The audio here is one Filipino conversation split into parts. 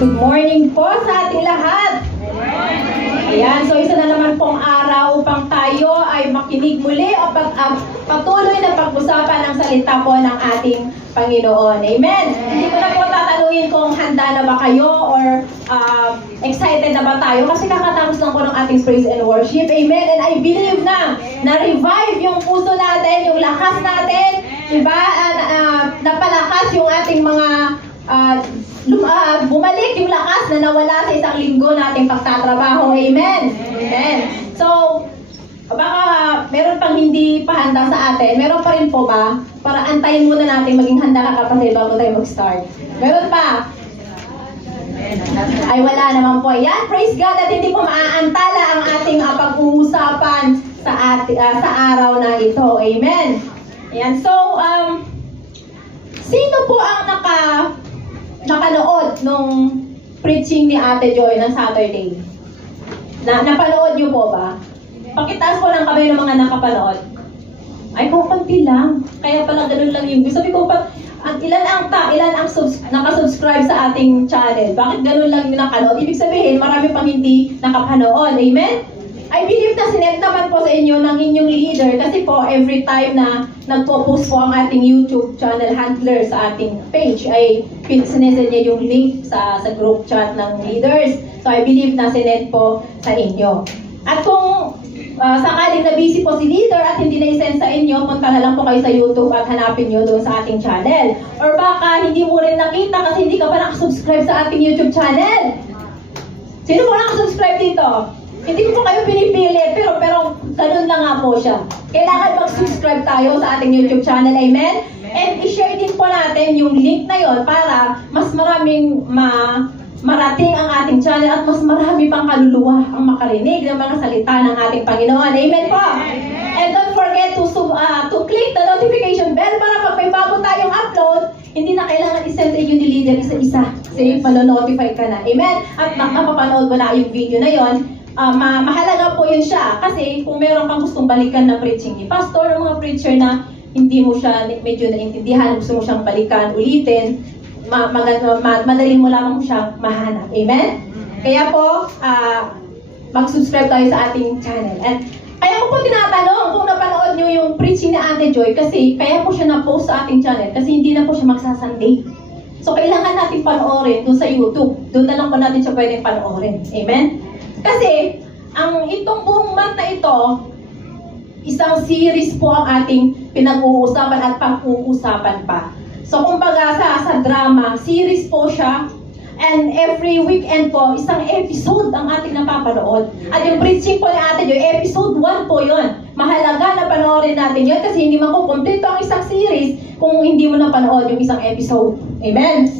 Good morning po sa ating lahat. Ayan, so isa na naman pong araw upang tayo ay makinig muli o patuloy na pag-usapan ang salita po ng ating Panginoon. Amen? Hindi ko na po tatanungin kung handa na ba kayo or excited na ba tayo kasi kakatapos lang po ng ating praise and worship. Amen? And I believe na na-revive yung puso natin, yung lakas natin, diba? Napalakas yung ating mga bumalik yung lakas na nawala sa isang linggo nating pagtatrabaho. Amen? Amen. So, baka meron pang hindi pa handa sa atin. Meron pa rin po ba? Para antayin muna natin maging handa ka kapatid bago tayo mag-start. Meron pa? Ay, wala naman po. Yan, praise God at hindi po maaantala ang ating pag-uusapan sa araw na ito. Amen? Ayan. So, sino po ang nakanood nung preaching ni Ate Joy ng Saturday? Napanood niyo po ba? Pakitaas ko ng kamay ng mga nakapanood. Ay, konti lang. Kaya pala ganun lang yung sabi ko pa, ilan ang nakasubscribe sa ating channel? Bakit ganun lang yung nakanood? Ibig sabihin, marami pang hindi nakapanood. Amen? I believe na sinet naman po sa inyo ng inyong leader kasi po every time na nagpo-post po ang ating YouTube channel handler sa ating page ay sinesend niya yung link sa group chat ng leaders. So I believe na sinet po sa inyo. At kung sakaling na busy po si leader at hindi na-send sa inyo, punta na lang po kayo sa YouTube at hanapin nyo doon sa ating channel. Or baka hindi mo rin nakita kasi hindi ka pa nakasubscribe sa ating YouTube channel. Sino po nakasubscribe dito? Hindi ko po kayo pinipilit, pero ganun na nga po siya. Kailangan mag-subscribe tayo sa ating YouTube channel, amen? And i-share din po natin yung link na yon para mas maraming marating ang ating channel at mas marami pang kaluluwa ang makarinig ng mga salita ng ating Panginoon. Amen po? And don't forget to click the notification bell para pag may bago tayong upload, hindi na kailangan isend sa inyo ni leader isa-isa. Kasi manonotify ka na. Amen? At mapapanood mo na yung video na yon. Mahalaga po yun siya kasi kung meron kang gustong balikan na preaching ni pastor o mga preacher na hindi mo siya medyo naintindihan, gusto mo siyang balikan, ulitin, madali mo lamang siyang mahanap. Amen? Kaya po, mag-subscribe tayo sa ating channel. At kaya ko po tinatanong kung napanood nyo yung preaching ni Ate Joy kasi kaya po siya na-post sa ating channel kasi hindi na po siya magsasunday. So, kailangan natin panoorin doon sa YouTube. Doon na lang po natin siya pwedeng panoorin. Amen? Kasi, itong buong month na ito, isang series po ang ating pinag-uusapan at pag-uusapan pa. So, kumbaga sa drama, series po siya. And every weekend po, isang episode ang ating napapanood. At yung preaching po ni Ate Joy, episode 1 po yon. Mahalaga na panoorin natin yun kasi hindi makukumpleto ang isang series kung hindi mo napanood yung isang episode. Amen?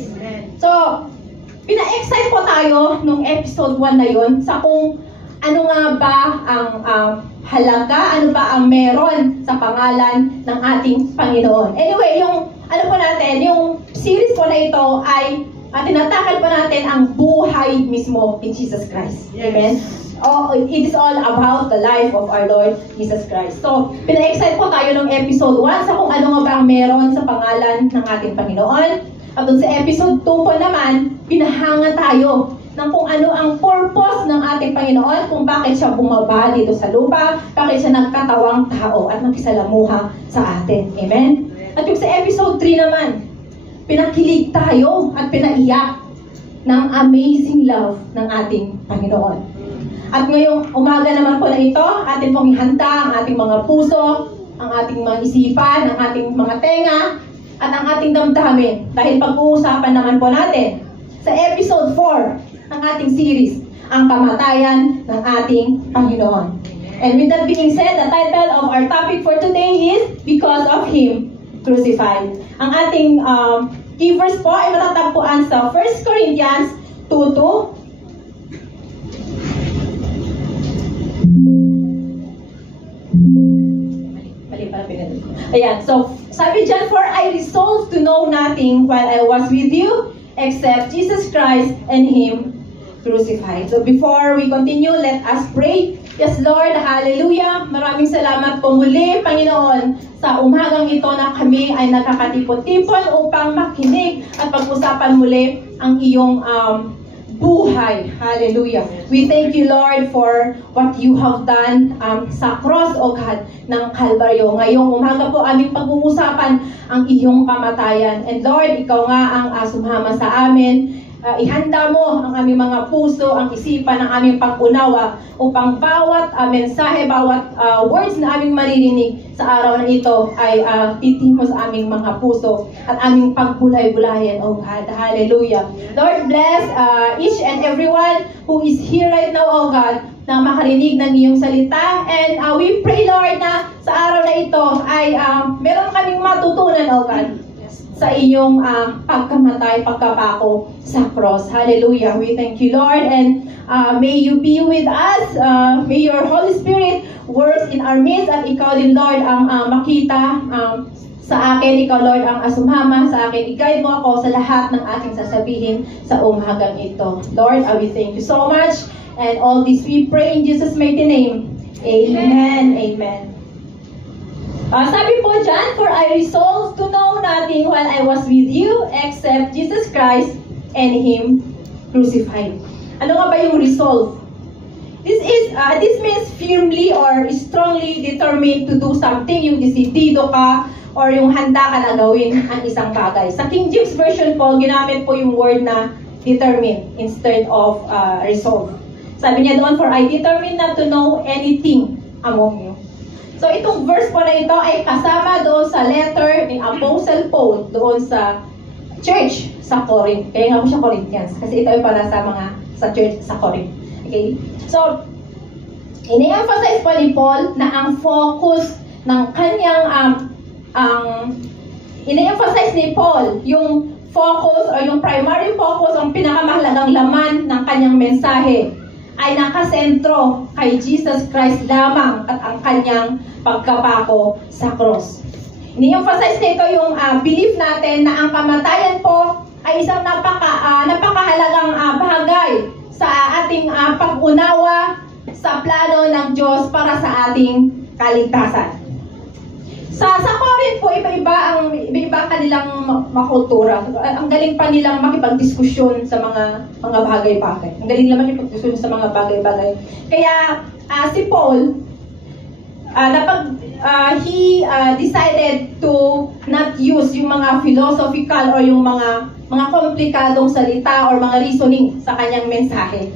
So, pina-excite po tayo nung episode 1 na yun sa kung ano nga ba ang halaga, ano ba ang meron sa pangalan ng ating Panginoon. Anyway, yung ano po natin, yung series po na ito ay tinatakal po natin ang buhay mismo ni Jesus Christ. Amen? It is all about the life of our Lord Jesus Christ. So, pina-excite po tayo nung episode 1 sa kung ano nga ba ang meron sa pangalan ng ating Panginoon. At doon sa episode 2 po naman, pinahanga tayo ng kung ano ang purpose ng ating Panginoon, kung bakit siya bumaba dito sa lupa, bakit siya nagkatawang tao at nakisalamuha sa atin. Amen? At yung sa episode 3 naman, pinakilig tayo at pinaiyak ng amazing love ng ating Panginoon. At ngayong umaga naman po na ito, atin pong ihanda ang ating mga puso, ang ating mga isipan, ang ating mga tenga, at ang ating damdamin. Dahil pag-uusapan naman po natin sa episode 4 ng ating series, ang kamatayan ng ating Panginoon. And with that being said, the title of our topic for today is Because of Him Crucified. Ang ating key verse po ay matatagpuan sa 1 Corinthians 2:2. Ayan, so sabi dyan, for I resolved to know nothing while I was with you except Jesus Christ and Him crucified. So before we continue, let us pray. Yes, Lord, hallelujah. Maraming salamat po muli, Panginoon, sa umagang ito na kami ay nakakatipon-tipon upang makinig at pag-usapan muli ang iyong buhay. Hallelujah. We thank you, Lord, for what you have done sa cross, O God, ng Kalbaryo. Ngayong umaga po aming pag-uusapan ang iyong kamatayan. And Lord, ikaw nga ang sumama sa amin. Ihanda mo ang aming mga puso, ang isipan, ang aming pag-unawa upang bawat mensahe, bawat words na aming maririnig sa araw na ito ay titimo sa aming mga puso at aming pagbulay-bulayan, oh God. Hallelujah. Lord, bless each and everyone who is here right now, oh God, na makarinig ng iyong salita. And we pray, Lord, na sa araw na ito ay meron kaming matutunan, oh God, sa iyong pagkamatay, pagkapako sa cross. Hallelujah. We thank you, Lord, and may you be with us. May your Holy Spirit work in our midst, at ikaw din, Lord, ang makita sa akin. Ikaw, Lord, ang sumama sa akin. I-guide mo ako sa lahat ng aking sasabihin sa umagang ito. Lord, we thank you so much, and all this we pray in Jesus' mighty name. Amen. Amen. Sabi po dyan, for I resolved to know nothing while I was with you except Jesus Christ and Him crucified. Ano nga ba yung resolve? This means firmly or strongly determined to do something. Yung desidido ka or yung handa ka na gawin ang isang bagay. Sa King James Version po, ginamit po yung word na determined instead of resolve. Sabi niya doon, for I determined not to know anything among you. So itong verse po na ito ay kasama doon sa letter ni Apostle Paul doon sa church sa Corinth. Kaya nga po siya Corinthians kasi ito ay para sa church sa Corinth. Okay? So, ini-emphasize po ni Paul na ang focus ng kanyang ini-emphasize ni Paul yung focus o yung primary focus, ang pinakamahalagang laman ng kanyang mensahe ay nakasentro kay Jesus Christ lamang at ang kanyang pagkapako sa cross. Ini-emphasize nito yung belief natin na ang kamatayan po ay isang napakahalagang bagay sa ating pag-unawa sa plano ng Diyos para sa ating kaligtasan. Sa Corinth po, iba-iba kanilang makultura. Ang galing pa nilang makipagdiskusyon sa mga bagay-bagay. Ang galing nila makipagdiskusyon sa mga bagay-bagay. Kaya si Paul, he decided to not use yung mga philosophical or yung mga komplikadong salita or mga reasoning sa kanyang mensahe.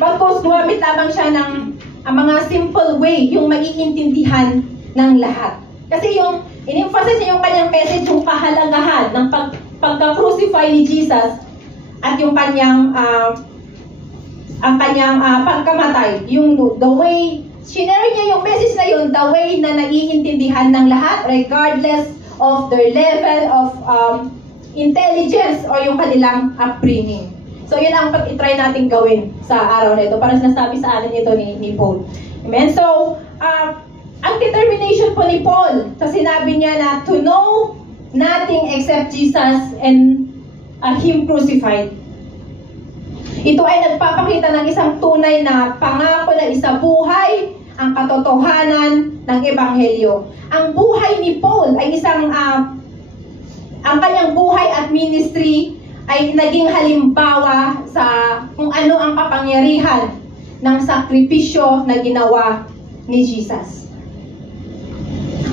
Pagkos gumamit lamang siya ng mga simple way, yung maiintindihan ng lahat. Kasi yung in-emphasize niya yung kanyang message, yung kahalagahan ng pagka-crucify ni Jesus at yung kanyang pagkamatay. Yung the way, sinare niya yung message na yun, the way na naiintindihan ng lahat regardless of their level of intelligence or yung kanilang upbringing. So yun ang itry natin gawin sa araw na ito. Parang sinasabi sa atin ito ni Paul. Amen? So, ang determination po ni Paul sa sinabi niya na to know nothing except Jesus and Him crucified. Ito ay nagpapakita ng isang tunay na pangako na isabuhay ang katotohanan ng Ebanghelyo. Ang buhay ni Paul ay ang kanyang buhay at ministry ay naging halimbawa sa kung ano ang kapangyarihan ng sakripisyo na ginawa ni Jesus.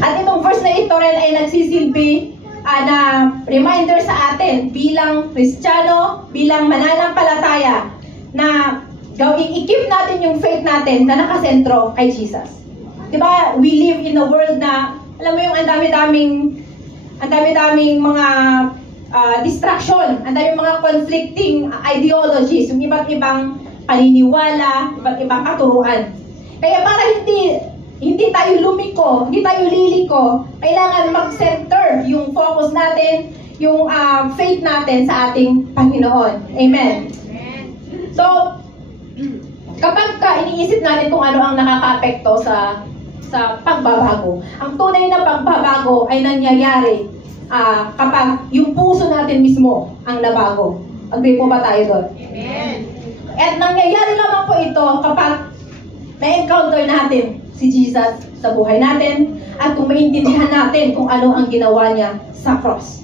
At itong verse na ito rin ay nagsisilbi na reminder sa atin bilang Kristiyano, bilang mananampalataya na i-keep natin yung faith natin na nakasentro kay Jesus. Diba, we live in a world na, alam mo yung ang dami-daming mga distraction, ang daming mga conflicting ideologies, yung iba't ibang paniniwala, iba't ibang katuruan. Kaya para hindi tayo lumiko, hindi tayo liliko, kailangan mag-center yung focus natin, yung faith natin sa ating Panginoon. Amen. So, kapag iniisip natin kung ano ang nakaka-apekto sa pagbabago, ang tunay na pagbabago ay nangyayari kapag yung puso natin mismo ang nabago. Agree po ba tayo doon? Amen. At nangyayari naman po ito kapag na-encounter natin si Jesus sa buhay natin at kung maintindihan natin kung ano ang ginawa niya sa cross.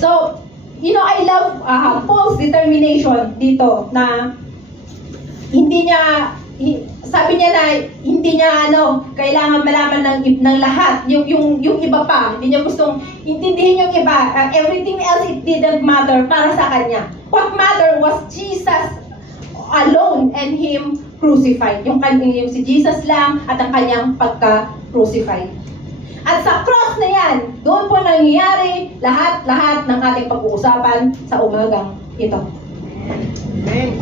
So, I love Paul's determination dito na hindi niya, sabi niya na hindi niya kailangan malaman ng lahat, yung iba pa, hindi niya gustong intindihin yung iba, everything else it didn't matter para sa kanya. What mattered was Jesus alone and Him crucified. Yung si Jesus lang at ang kanyang pagka-crucified. At sa cross na yan, doon po nangyayari lahat ng ating pag-uusapan sa umagang ito. Amen.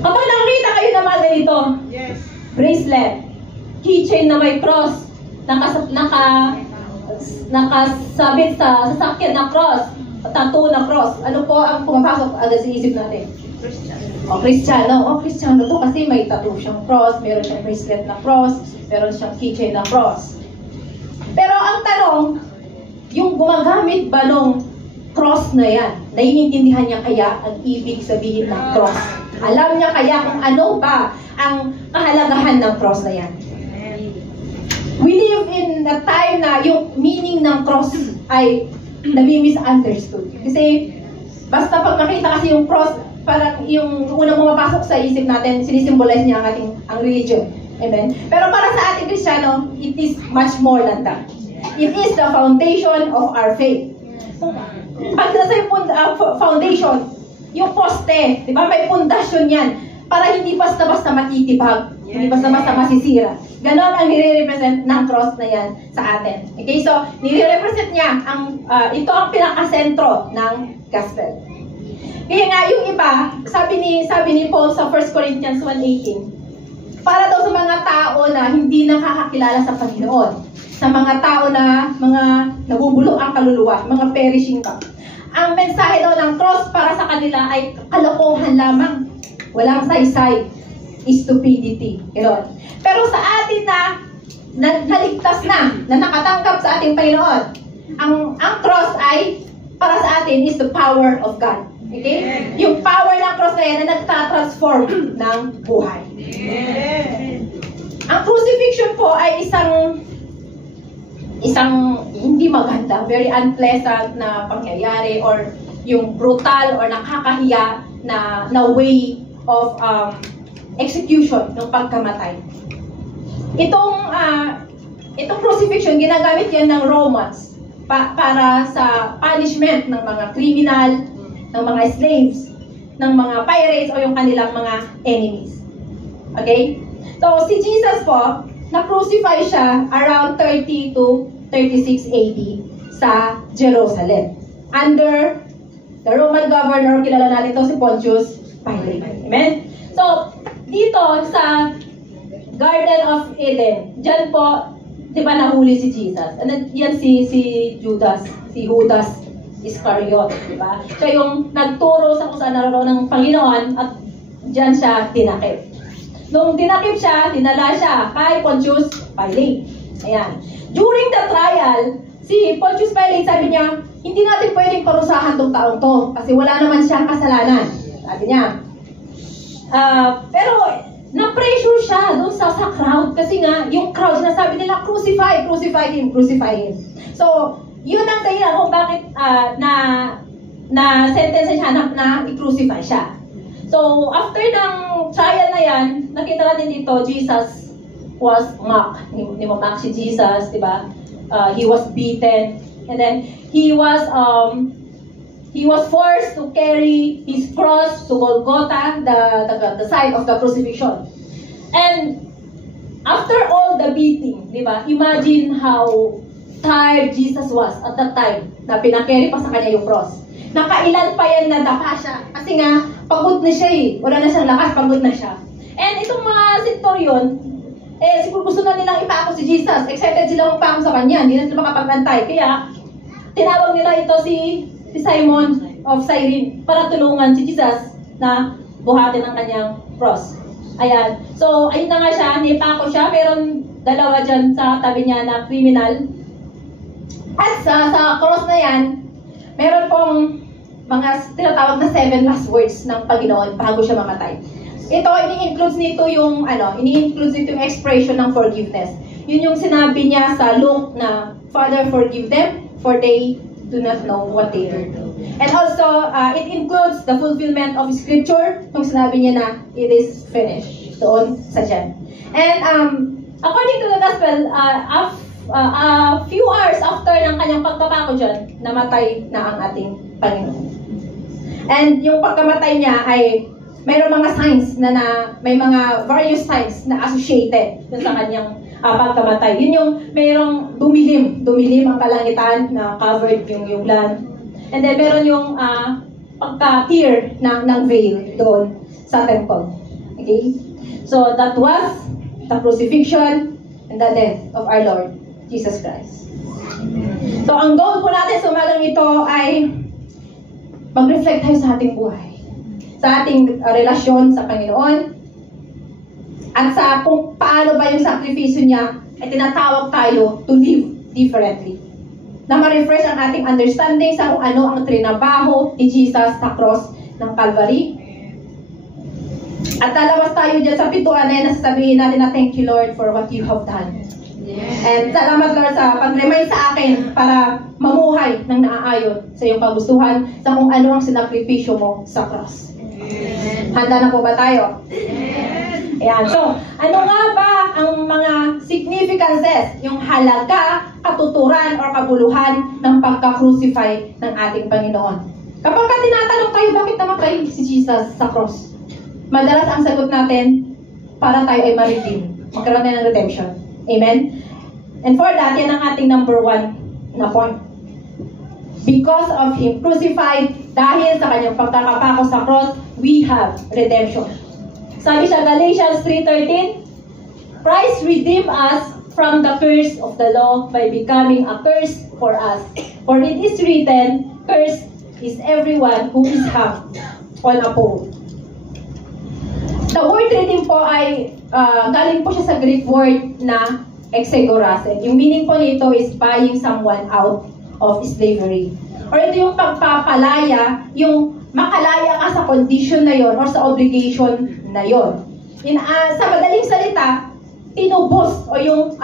Kapag nakita kayo ng mga ganito, Yes. bracelet, keychain na may cross, nakasabit sa sasakyan na cross, tattoo na cross, ano po ang pumapasok agad sa isip natin? Kristiyano to kasi may tattoo siyang cross, meron siyang bracelet na cross, meron siyang keychain na cross. Pero ang tanong, yung gumagamit ba nung cross na yan, naiintindihan niya kaya ang ibig sabihin ng cross? Alam niya kaya kung ano ba ang kahalagahan ng cross na yan? We live in a time na yung meaning ng cross ay nami-misunderstood. Kasi basta pag makita kasi yung cross, parang yung unang pumapasok sa isip natin, sinisimbolize niya ang religion. Amen? Pero para sa ating Kristiyano, it is much more than that. It is the foundation of our faith. Pag nasa yung foundation, yung poste, di ba? May pundasyon yan para hindi basta-basta matitibag, hindi basta-basta masisira. Ganon ang nire-represent ng cross na yan sa atin. Okay, so nire-represent niya ito ang pinakasentro ng gospel. Kaya nga yung iba, sabi ni Paul sa 1 Corinthians 1:18, para daw sa mga tao na hindi nakakakilala sa Panginoon, sa mga tao na mga nabubulok ang kaluluwa, mga perishing pa. Ang mensahe daw ng cross para sa kanila ay kalokohan lamang. Walang saysay, stupidity. Ganoon. Pero sa atin na naligtas na nakatanggap sa ating Panginoon, ang cross ay para sa atin is the power of God. Okay? Yung power ng cross na yan na nagtatransform ng buhay. Ang crucifixion po ay isang hindi maganda, very unpleasant na pangyayari or yung brutal or nakakahiya na way of execution ng pagkamatay. Itong crucifixion, ginagamit yan ng Romans para sa punishment ng mga criminal, ng mga slaves, ng mga pirates o yung kanilang mga enemies. Okay? So, si Jesus po, na-crucify siya around 30 to 36 AD sa Jerusalem. Under the Roman governor, kilala natin ito si Pontius Pilate. Amen? So, dito sa Garden of Eden, dyan po, di ba nahuli si Jesus? And yan si Judas Iscariot, di ba? Siya yung nagturo sa kung saan naroon ng Panginoon at dyan siya tinakip. Nung tinakip siya, dinala siya kay Pontius Pilate. Ayan. During the trial, si Pontius Pilate sabi niya, hindi natin pwedeng parusahan tong taong to kasi wala naman siyang kasalanan. Sabi niya. Pero na-pressure siya doon sa crowd kasi nga, yung crowd, sinasabi nila, crucify him. So, yun ang dahilan kung bakit na-sentence siya na i-crucify siya. So, after ng trial na yan, nakita natin dito, Jesus was mocked. Nimamak si Jesus, di ba? He was beaten. And then, he was forced to carry his cross to Golgotha, the site of the crucifixion. And after all the beating, di ba? Imagine how tired Jesus was at that time na pinakerry pa sa kanya yung cross. Nakailan pa yan na dapa siya. Kasi nga, pagod na siya eh. Wala na siyang lakas, pagod na siya. And itong mga centurion, siguro gusto na nilang ipako si Jesus. Excited sila magpako sa kanya. Hindi na sila makapag-antay. Kaya, tinawag nila ito si Simon of Cyrene para tulungan si Jesus na buhatin ang kanyang cross. Ayan. So, ayun na nga siya. Nipako siya. Meron dalawa dyan sa tabi niya na criminal. At sa cross na yan, meron pong mga tinatawag na 7 last words ng Panginoon bago siya mamatay. Ito, ini-includes nito yung expression ng forgiveness. Yun yung sinabi niya sa Luke na, Father, forgive them, for they do not know what they do. And also, it includes the fulfillment of Scripture, kung sinabi niya na, it is finished, doon sa John. And according to the Gospel, a few hours after ng kanyang pagkapako dyan, namatay na ang ating Panginoon. And yung pagkamatay niya ay mayroong mga signs may mga various signs na associated dun sa kanyang pagkamatay. Yun yung mayroong dumilim ang kalangitan na covered yung land. And then meron yung pagka-tear ng veil doon sa temple. Okay? So that was the crucifixion and the death of our Lord Jesus Christ. So ang goal po natin sa umagang ito ay mag-reflect tayo sa ating buhay, sa ating relasyon sa Panginoon, at sa kung paano ba yung sakripisyo niya ay tinatawag tayo to live differently. Na ma-refresh ang ating understanding sa kung ano ang trinabaho ni Jesus sa cross ng Calvary. At lalabas tayo dyan sa pituan na yan, nasasabihin natin na thank you Lord for what you have done. And salamat Lord sa pag-remind sa akin para mamuhay ng naaayon sa iyong kagustuhan sa kung ano ang sinakripisyo mo sa cross. Handa na po ba tayo? Ayan. So, ano nga ba ang mga significances, yung halaga, katuturan, o kabuluhan ng pagka-crucify ng ating Panginoon? Kapag tinatanong kayo, bakit namatay si Jesus sa cross? Madalas ang sagot natin, para tayo ay ma-redeem. Magkaroon tayo ng redemption. Amen? And for that, yan ang ating number 1 na point. Because of Him crucified, dahil sa kanyang pagkakapako sa cross, we have redemption. Sabi sa Galatians 3:13, Christ redeemed us from the curse of the law by becoming a curse for us. For it is written, cursed is everyone who is hung on a pole. The word redeem po ay galing po siya sa Greek word na exegorasen. Yung meaning po nito is buying someone out of slavery. Or ito yung pagpapalaya, yung makalaya ka sa condition na yon or sa obligation na yon. Sa madaling salita, tinubos o yung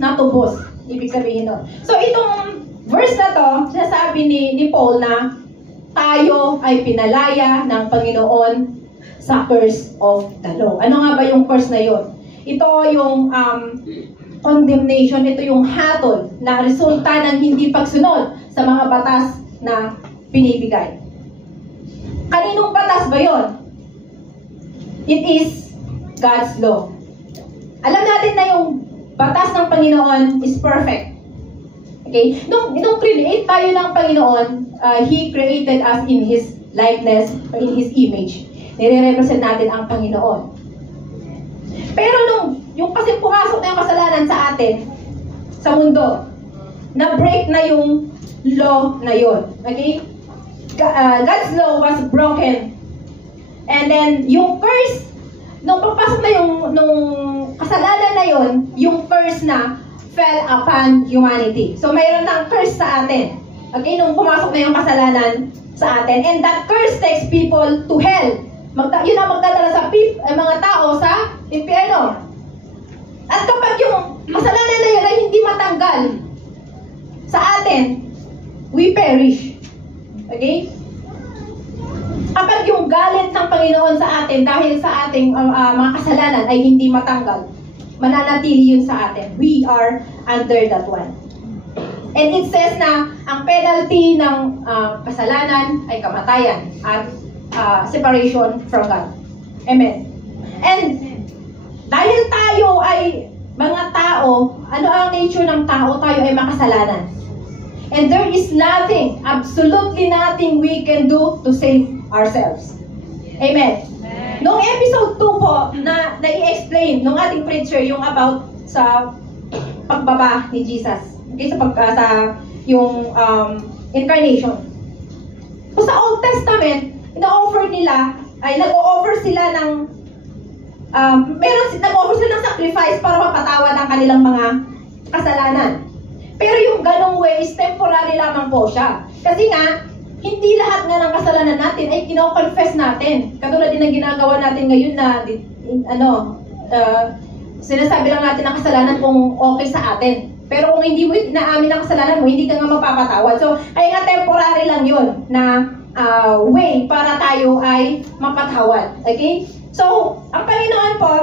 natubos. Ibig sabihin nun. So itong verse na to, sinasabi ni Paul na tayo ay pinalaya ng Panginoon sa curse of the law. Ano nga ba yung curse na yon? Ito yung condemnation, ito yung hatol na resulta ng hindi pagsunod sa mga batas na binibigay. Kaninong batas ba yon? It is God's law. Alam natin na yung batas ng Panginoon is perfect. Okay? Nung create tayo ng Panginoon, He created us in His likeness or in His image. Nire-represent natin ang Panginoon. Pero yung kasi pumasok na yung kasalanan sa atin, sa mundo, na-break na yung law na yun. Okay? God's law was broken. And then, yung curse, nung papasok na nung kasalanan na yun, yung curse na fell upon humanity. So, mayroon ng curse sa atin. Okay? Nung pumasok na yung kasalanan sa atin. And that curse takes people to hell. Yun ang magdadala sa mga tao sa impyerno. At kapag yung kasalanan na yun ay hindi matanggal sa atin, we perish. Okay? Kapag yung galit ng Panginoon sa atin dahil sa ating mga kasalanan ay hindi matanggal, mananatili yun sa atin. We are under that one. And it says na ang penalty ng kasalanan ay kamatayan at separation from God. Amen. And dahil tayo ay mga tao, ano ang nature ng tao? Tayo ay makasalanan. And there is nothing, absolutely nothing we can do to save ourselves. Amen. Noong episode 2 po, na i-explain nung ating preacher yung about sa pagbaba ni Jesus. Okay, sa yung incarnation. So sa Old Testament, ina-offer nila, ay nag-o-offer sila ng nag-offer sila ng sacrifice para mapatawad ang kanilang mga kasalanan. Pero yung ganong way is temporary lamang po siya. Kasi nga, hindi lahat nga ng kasalanan natin ay kino-confess natin. Katulad din ng ginagawa natin ngayon na sinasabi lang natin ang kasalanan kung okay sa atin. Pero kung hindi mo inaamin ang kasalanan mo, hindi ka nga mapapatawad. So, kaya nga temporary lang yun na way para tayo ay mapatawad. Okay? So, ang Panginoon po,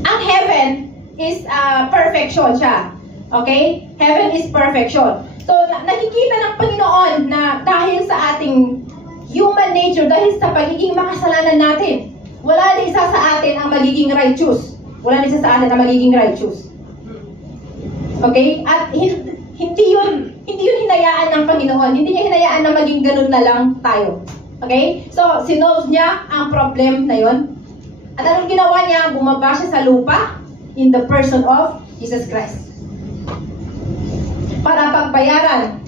ang heaven is perfection siya. Okay? Heaven is perfection. So, nakikita ng Panginoon na dahil sa ating human nature, dahil sa pagiging makasalanan natin, wala na isa sa atin ang magiging righteous. Wala na isa sa atin ang magiging righteous. Okay? At hindi yun hinayaan ng Panginoon. Hindi niya hinayaan na maging ganun na lang tayo. Okay? So, sinolve niya ang problem na yun. At anong ginawa niya? Bumaba siya sa lupa in the person of Jesus Christ. Para pagbayaran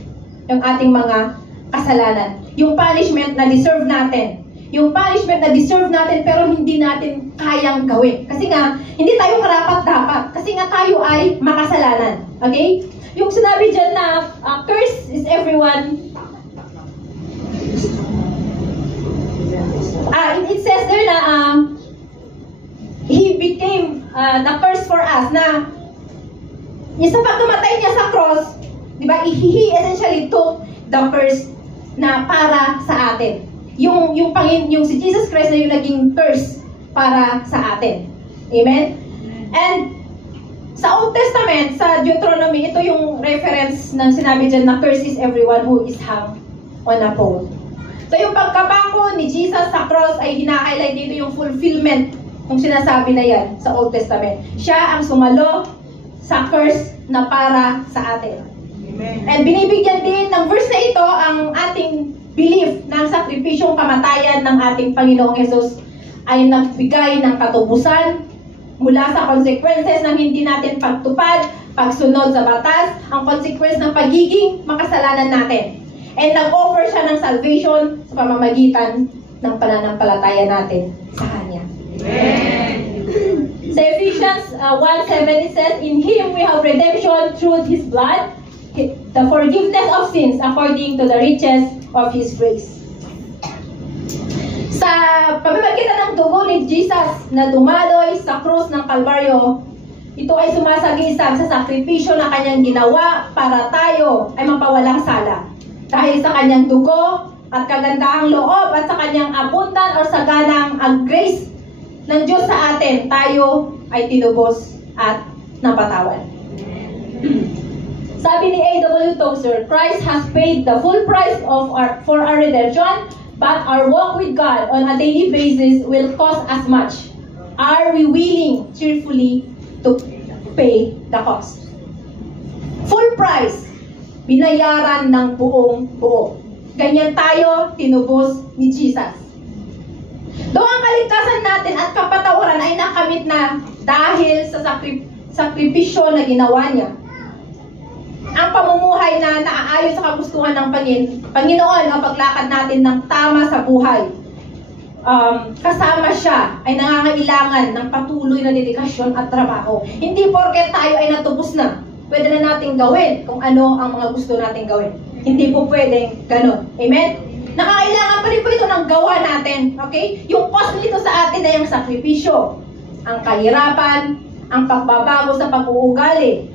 yung ating mga kasalanan. Yung punishment na deserve natin. Yung punishment na deserve natin pero hindi natin kayang gawin. Kasi nga, hindi tayo karapat-dapat. Kasi nga tayo ay makasalanan. Okay? Yung sinabi dyan na curse is everyone. It says there na He became the curse for us. Na sa pagkamatay niya sa cross, di ba, He essentially took the curse na para sa atin. Yung si Jesus Christ na yung naging curse para sa atin. Amen? And sa Old Testament, sa Deuteronomy, ito yung reference na sinabi dyan na curse is everyone who is hung on a pole. So yung pagkapako ni Jesus sa cross ay hina-highlight dito yung fulfillment kung sinasabi na yan sa Old Testament. Siya ang sumalo sa curse na para sa atin. Amen. And binibigyan din ng verse na ito ang ating belief na ang sakripisyong kamatayan ng ating Panginoong Hesus ay nagbigay ng katubusan mula sa consequences ng hindi natin pagtupad, pagsunod sa batas, ang consequence ng pagiging makasalanan natin. And nag-offer siya ng salvation sa pamamagitan ng pananampalataya natin sa Kanya. Amen. Sa Ephesians 1:7 it says, "In Him we have redemption through His blood, the forgiveness of sins according to the riches of His grace." Sa pamamagitan ng dugo ni Jesus na dumaloy sa krus ng Kalbaryo, ito ay sumasagisag sa sakripisyo na Kanyang ginawa para tayo ay mapawalang sala. Dahil sa Kanyang dugo at kagandahang loob at sa Kanyang abundant or saganang grace ng Diyos sa atin, tayo ay tinubos at napatawad. Sabi ni A.W. Tozer, Christ has paid the full price for our redemption, but our walk with God on a daily basis will cost as much. Are we willing cheerfully to pay the cost? Full price, binayaran ng buong-buo. Ganyan tayo tinubos ni Jesus. Doon ang kaligtasan natin at kapatawaran ay nakamit na dahil sa sakripisyo na ginawa niya. Ang pamumuhay na naaayon sa kagustuhan ng Panginoon o paglakad natin ng tama sa buhay. Kasama siya ay nangangailangan ng patuloy na dedikasyon at trabaho. Hindi porket tayo ay natubos na, pwede na natin gawin kung ano ang mga gusto natin gawin. Hindi po pwedeng ganun. Amen? Nakakailangan pa rin po ito ng gawa natin. Okay? Yung cost nito sa atin ay ang sakripisyo, ang kahirapan, ang pagbabago sa pag-uugali,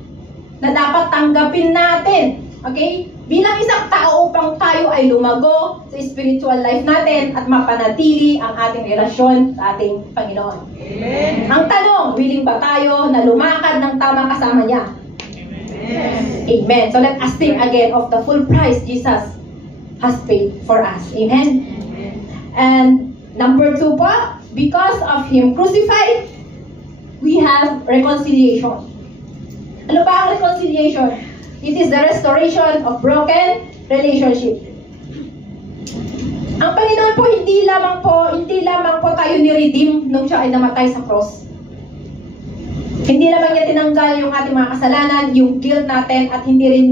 na dapat tanggapin natin, okay? Bilang isang tao upang tayo ay lumago sa spiritual life natin at mapanatili ang ating relasyon sa ating Panginoon. Amen. Ang tanong, willing ba tayo na lumakad ng tama kasama niya? Amen. Amen. So let us think again of the full price Jesus has paid for us. Amen. Amen. And number 2 po, because of Him crucified, we have reconciliation. Ano ba ang reconciliation? It is the restoration of broken relationship. Ang Panginoon po, hindi lamang po tayo ni-redeem nung siya ay namatay sa cross. Hindi lamang niya tinanggal yung ating mga kasalanan, yung guilt natin, at hindi rin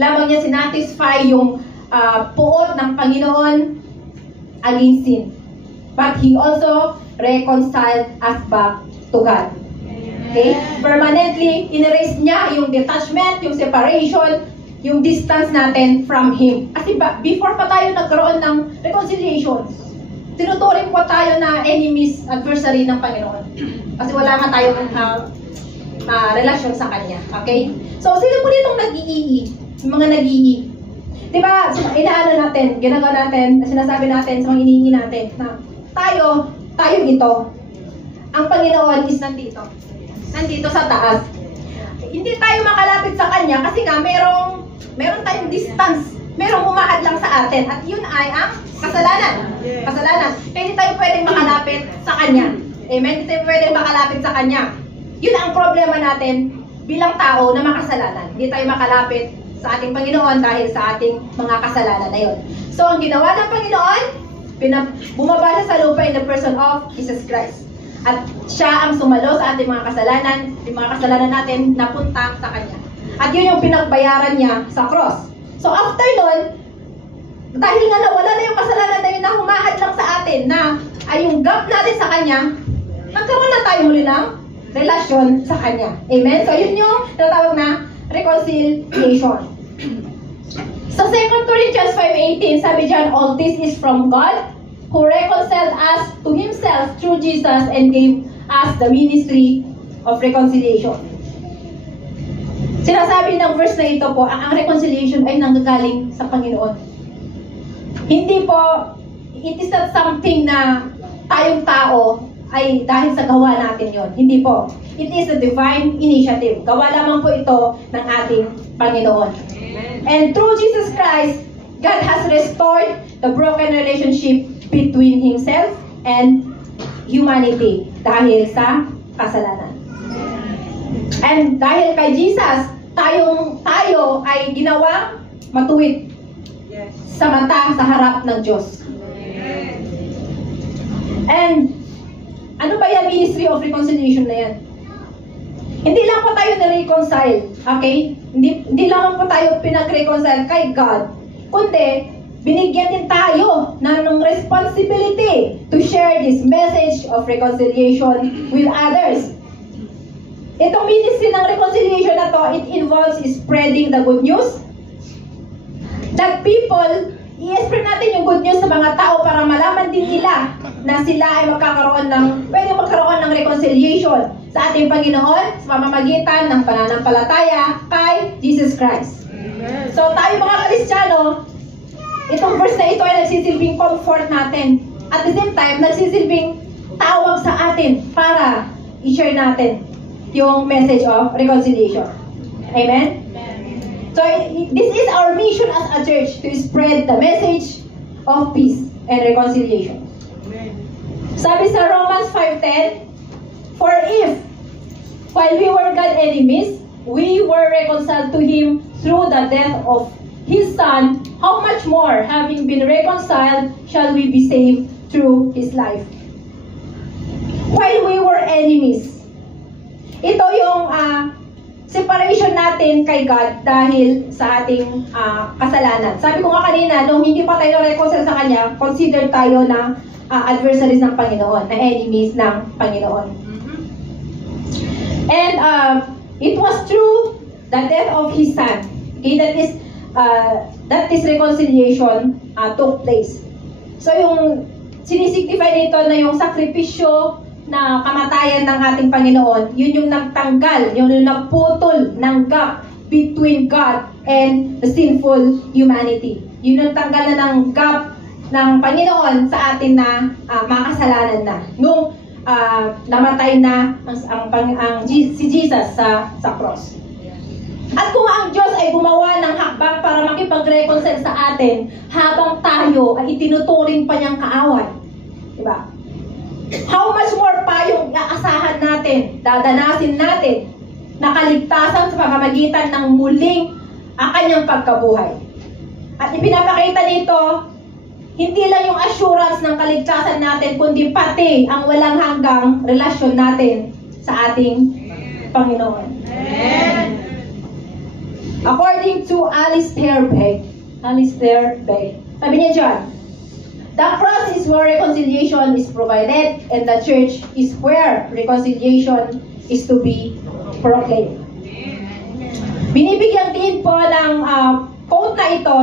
lamang niya sinatisfy yung puot ng Panginoon against sin. But He also reconciled us back to God. Okay? Permanently, in-erase niya yung detachment, yung separation, yung distance natin from Him. Kasi before pa tayo nagkaroon ng reconciliation, tinuturing po tayo na enemies, adversary ng Panginoon. Kasi wala nga tayong relasyon sa Kanya. Okay? So, sino po ditong nag-iigi? Yung mga nag-iigi. Diba, inaano natin, ginagawa natin, sinasabi natin sa mga iniingi natin na tayo ito. Ang Panginoon is nandito. Nandito sa taas. Hindi tayo makalapit sa Kanya kasi nga meron tayong distance. Merong umahad lang sa atin. At yun ay ang kasalanan. Kasalanan. Kaya hindi tayo pwedeng makalapit sa Kanya. Amen? Hindi tayo pwedeng makalapit sa Kanya. Yun ang problema natin bilang tao na makasalanan. Hindi tayo makalapit sa ating Panginoon dahil sa ating mga kasalanan na yun. So, ang ginawa ng Panginoon, bumaba siya sa lupa in the person of Jesus Christ. At siya ang sumalo sa ating mga kasalanan, yung mga kasalanan natin napunta sa Kanya. At yun yung pinagbayaran niya sa cross. So, after nun, dahil nga nawala na yung kasalanan na yun na humahad lang sa atin, na ay yung gap natin sa Kanya, nagkaroon na tayo muli ng relasyon sa Kanya. Amen? So, yun yung tinatawag na reconciliation. Sa 2 Corinthians 5:18, sabi dyan, all this is from God, who reconciled us to Himself through Jesus and gave us the ministry of reconciliation. Sinasabi ng verse na ito po, ang reconciliation ay nanggagaling sa Panginoon. Hindi po, it is not something na tayong tao ay dahil sa gawa natin yon. Hindi po. It is a divine initiative. Gawa lamang po ito ng ating Panginoon. Amen. And through Jesus Christ, God has restored the broken relationship between Himself and humanity dahil sa kasalanan. And dahil kay Jesus, tayo ay ginawang matuwid sa mata, sa harap ng Diyos. And ano ba yung ministry of reconciliation na yan? Hindi lang po tayo na-reconcile, okay? Hindi lang po tayo pinag-reconcile kay God, kundi binigyan din tayo ng responsibility to share this message of reconciliation with others. Itong ministry ng reconciliation na to, it involves spreading the good news. That people, i-spread natin yung good news sa mga tao para malaman din nila na sila ay pwede magkaroon ng reconciliation sa ating Panginoon sa pamamagitan ng pananampalataya kay Jesus Christ. Amen. So tayo mga Kristiyano, itong verse na ito ay nagsisilbing comfort natin. At the same time, nagsisilbing tawag sa atin para i-share natin yung message of reconciliation. Amen? So, this is our mission as a church, to spread the message of peace and reconciliation. Sabi sa Romans 5:10, for if, while we were God's enemies, we were reconciled to Him through the death of His Son, how much more, having been reconciled, shall we be saved through His life? While we were enemies, ito yung separation natin kay God dahil sa ating kasalanan. Sabi ko nga kanina, nung hindi pa tayo reconcile sa Kanya, consider tayo na adversaries ng Panginoon, na enemies ng Panginoon. And it was through the death of His Son, okay, that this reconciliation took place. So yung sinisignify nito na yung sakripisyo na kamatayan ng ating Panginoon, yun yung nagtanggal, yun yung nagputol ng gap between God and the sinful humanity. Yun yung tanggal na ng gap ng Panginoon sa atin na makasalanan na. Nung namatay na si Jesus sa cross. At kung ang Diyos ay gumawa ng hakbang para makipag-reconcile sa atin, habang tayo ay itinuturing pa niyang kaaway. Diba? How much more pa yung aasahan natin, dadanasin natin, na kaligtasan sa pamamagitan ng muling kanyang pagkabuhay. At ipinapakita nito, hindi lang yung assurance ng kaligtasan natin, kundi pati ang walang hanggang relasyon natin sa ating Panginoon. Amen. According to Alistair Begg, sabi niya dyan, the cross is where reconciliation is provided, and the church is where reconciliation is to be proclaimed. Binibigyan din po ng quote na ito,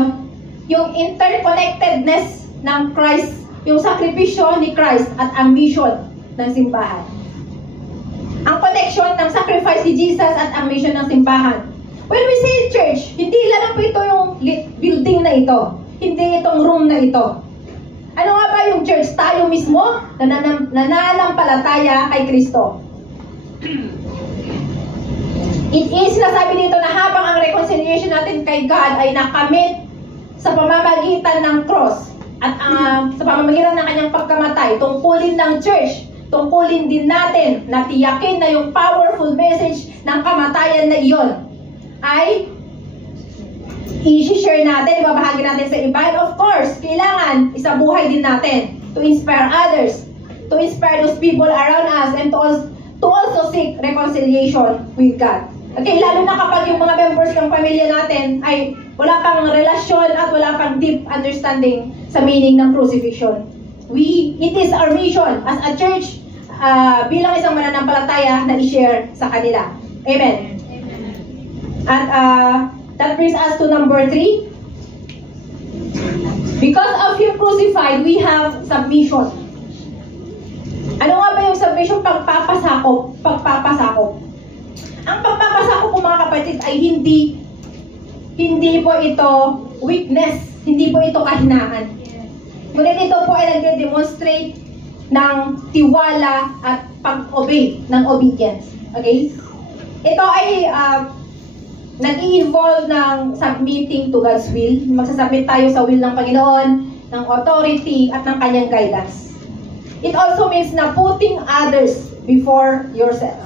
yung interconnectedness ng Christ, yung sakripisyo ni Christ at ang mission ng simbahan. ang connection ng sacrifice ni Jesus at ang mission ng simbahan. When we say church, hindi lang po ito yung building na ito. Hindi itong room na ito. Ano nga ba yung church? Tayo mismo na nananampalataya kay Kristo. It is nasabi dito na habang ang reconciliation natin kay God ay nakamit sa pamamagitan ng cross at sa pamamagitan ng kanyang pagkamatay, tungkulin ng church, tungkulin din natin na tiyakin na yung powerful message ng kamatayan na iyon ay i-share natin, ibabahagi natin sa iba. And of course, kailangan isabuhay din natin to inspire others, to inspire those people around us, and to also seek reconciliation with God. Okay, lalo na kapag yung mga members ng pamilya natin ay wala pang relasyon at wala pang deep understanding sa meaning ng crucifixion. It is our mission as a church bilang isang mananampalataya na i-share sa kanila. Amen. At that brings us to number 3. Because of Him crucified, we have submission. Ano nga ba yung submission? Pagpapasakop. Ang pagpapasakop po mga kapatid ay hindi po ito weakness, hindi po ito kahinaan. Ngunit ito po ay nagde-demonstrate ng tiwala at pag-obey, ng obedience. Okay? Ito ay nag-i-involve ng submitting to God's will. Magsasubmit tayo sa will ng Panginoon, ng authority, at ng kanyang guidance. It also means na putting others before yourself.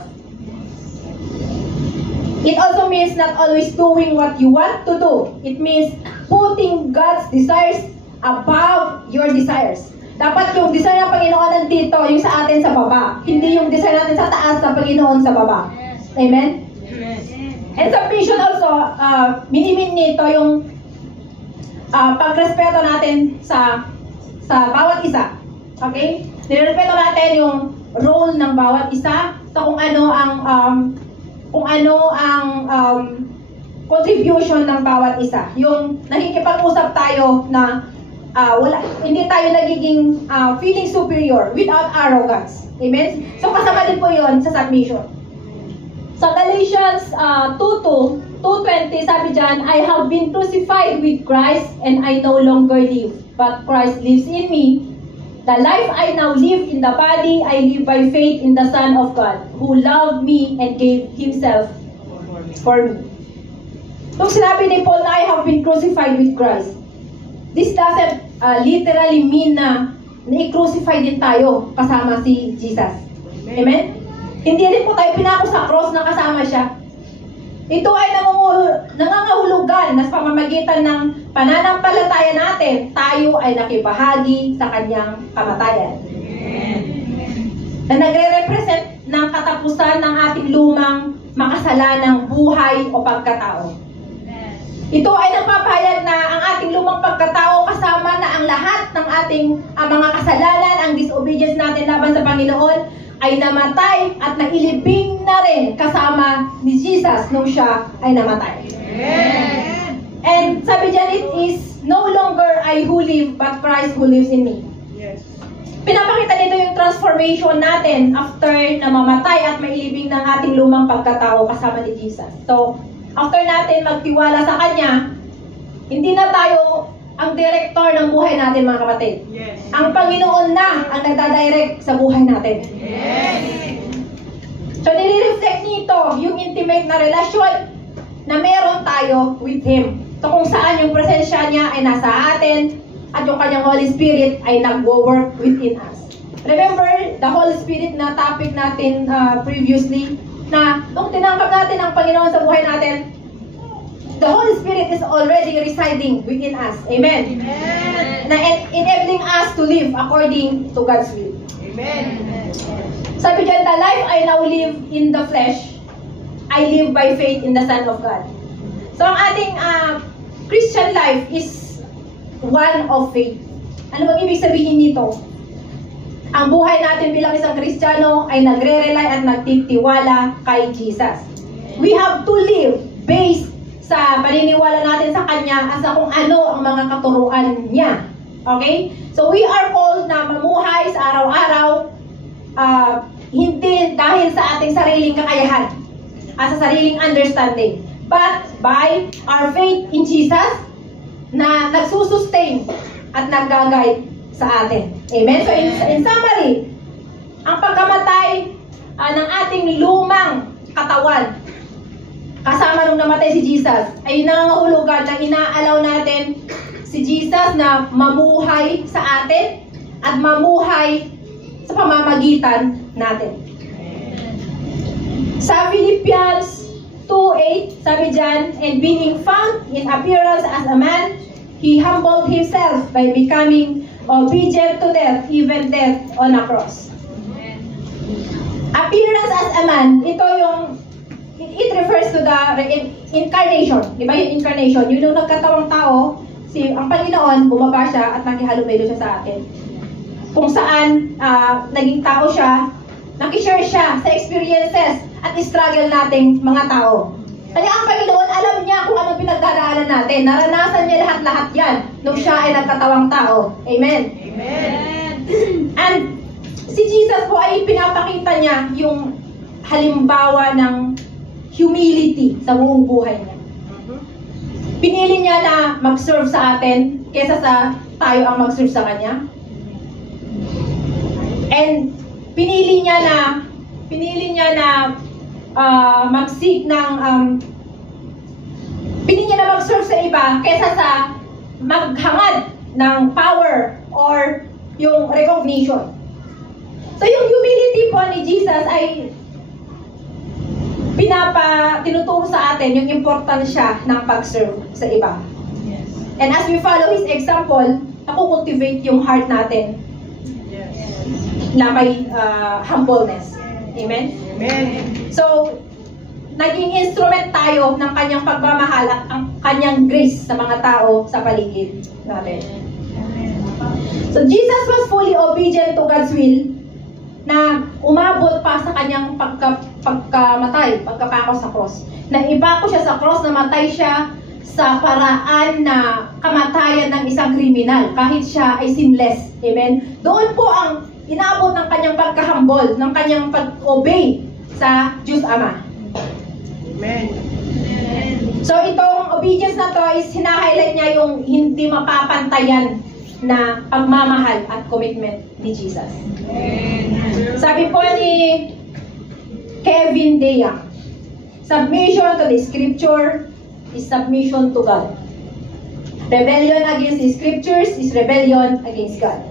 It also means not always doing what you want to do. It means putting God's desires above your desires. Dapat yung desire ng Panginoon nandito, yung sa atin sa baba. Hindi yung desire natin sa taas ng Panginoon sa baba. Amen? And submission also, minimin nito yung pagrespeto natin sa bawat isa. Okay? Nirespeto natin yung role ng bawat isa sa kung ano ang contribution ng bawat isa. Yung nakikipag-usap tayo na hindi tayo nagiging feeling superior without arrogance. Amen? So kasama din po yun sa submission. Sa Galatians 2:20, sabi dyan, I have been crucified with Christ and I no longer live, but Christ lives in me. The life I now live in the body, I live by faith in the Son of God, who loved me and gave Himself for me. Nung sinabi ni Paul na I have been crucified with Christ, this doesn't literally mean na i-crucify din tayo kasama si Jesus. Amen? Hindi rin po tayo pinako sa cross na kasama siya. Ito ay nangangahulugan na sa pamamagitan ng pananampalataya natin, tayo ay nakibahagi sa kanyang kamatayan. Na nagre-represent ng katapusan ng ating lumang makasalanang buhay o pagkatao. Ito ay nagpapahayag na ang ating lumang pagkatao kasama na ang lahat ng ating mga kasalanan, ang disobedience natin laban sa Panginoon, ay namatay at nailibing na rin kasama ni Jesus nung siya ay namatay. Amen. And sabi dyan, it is no longer I who live, but Christ who lives in me. Yes. Pinapakita nito yung transformation natin after na mamatay at mailibing ng ating lumang pagkatao kasama ni Jesus. So, after natin magtiwala sa Kanya, hindi na tayo ang director ng buhay natin, mga kapatid. Yes. Ang Panginoon na ang nagdadirect sa buhay natin. Yes. So, nire-reflect nito yung intimate na relasyon na meron tayo with Him. So, kung saan yung presensya niya ay nasa atin at yung kanyang Holy Spirit ay nag-work within us. Remember, the Holy Spirit na topic natin previously, na nung tinanggap natin ang Panginoon sa buhay natin, the Holy Spirit is already residing within us. Amen. Amen. Na enabling us to live according to God's will. Amen. Sabi dyan, the life I now live in the flesh, I live by faith in the Son of God. So, ang ating Christian life is one of faith. Ano bang ibig sabihin nito? Ang buhay natin bilang isang Kristiyano ay nagre-rely at nagtitiwala kay Jesus. We have to live based sa paniniwala natin sa Kanya at sa kung ano ang mga katuruan niya. Okay? So we are called na mamuhay sa araw-araw hindi dahil sa ating sariling kakayahan at sa sariling understanding, but by our faith in Jesus na nagsusustain at nag-guide sa atin. Amen? So in summary, ang pagkamatay ng ating lumang katawan kasama nung namatay si Jesus ay nangangahulugan na inaalaw natin si Jesus na mamuhay sa atin at mamuhay sa pamamagitan natin. Sa Philippians 2:8, sabi dyan, and being found in appearance as a man, he humbled himself by becoming obedient to death, even death on a cross. Appearance as a man, ito yung it refers to the incarnation. Diba yung incarnation? Yun yung nagkatawang tao, ang Panginoon, bumaba siya at nakihalumelo siya sa atin. Kung saan naging tao siya, nakishare siya sa experiences at struggle nating mga tao. Kaya ang Panginoon, alam niya kung anong pinagdadaanan natin. Naranasan niya lahat-lahat yan nung siya ay nagkatawang tao. Amen? Amen. And si Jesus po ay pinapakita niya yung halimbawa ng humility sa buong buhay niya. Pinili niya na mag-serve sa atin kaysa sa tayo ang mag-serve sa Kanya. And pinili niya na mag-seek ng pinili niya na mag-serve sa iba kaysa sa maghangad ng power or yung recognition. So yung humility po ni Jesus ay tinuturo sa atin yung importansya ng pag-serve sa iba. Yes. And as we follow His example, nakukultivate yung heart natin na may humbleness. Amen? Amen. So, naging instrument tayo ng kanyang pagmamahal at ang kanyang grace sa mga tao sa paligid natin. So, Jesus was fully obedient to God's will na umabot pa sa kanyang pagkamatay, pagkapako sa cross. Na ipako siya sa cross, namatay siya sa paraan na kamatayan ng isang kriminal, kahit siya ay sinless. Amen? Doon po ang inaabot ng kanyang pagkahambol, ng kanyang pag-obey sa Diyos Ama. Amen. So itong obedience na to is hina-highlight niya yung hindi mapapantayan na pagmamahal at commitment ni Jesus. Sabi po ni Kevin Deya, submission to the scripture is submission to God. Rebellion against the scriptures is rebellion against God.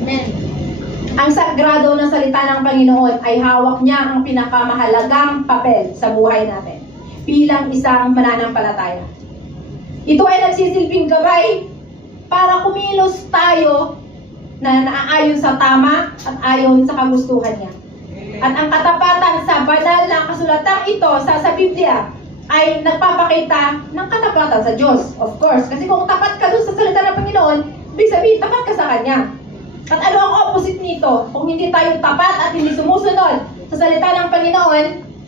Amen. Ang sagrado na salita ng Panginoon ay hawak niya ang pinakamahalagang papel sa buhay natin bilang isang mananampalataya. Ito ay nagsisilbing gabay para kumilos tayo na naaayon sa tama at ayon sa kagustuhan niya. At ang katapatan sa banal na kasulatang ito sa Biblia ay nagpapakita ng katapatan sa Diyos. Of course, kasi kung tapat ka doon sa salita ng Panginoon, ibig sabihin, tapat ka sa Kanya. At ano ang opposite nito? Kung hindi tayo tapat at hindi sumusunod sa salita ng Panginoon,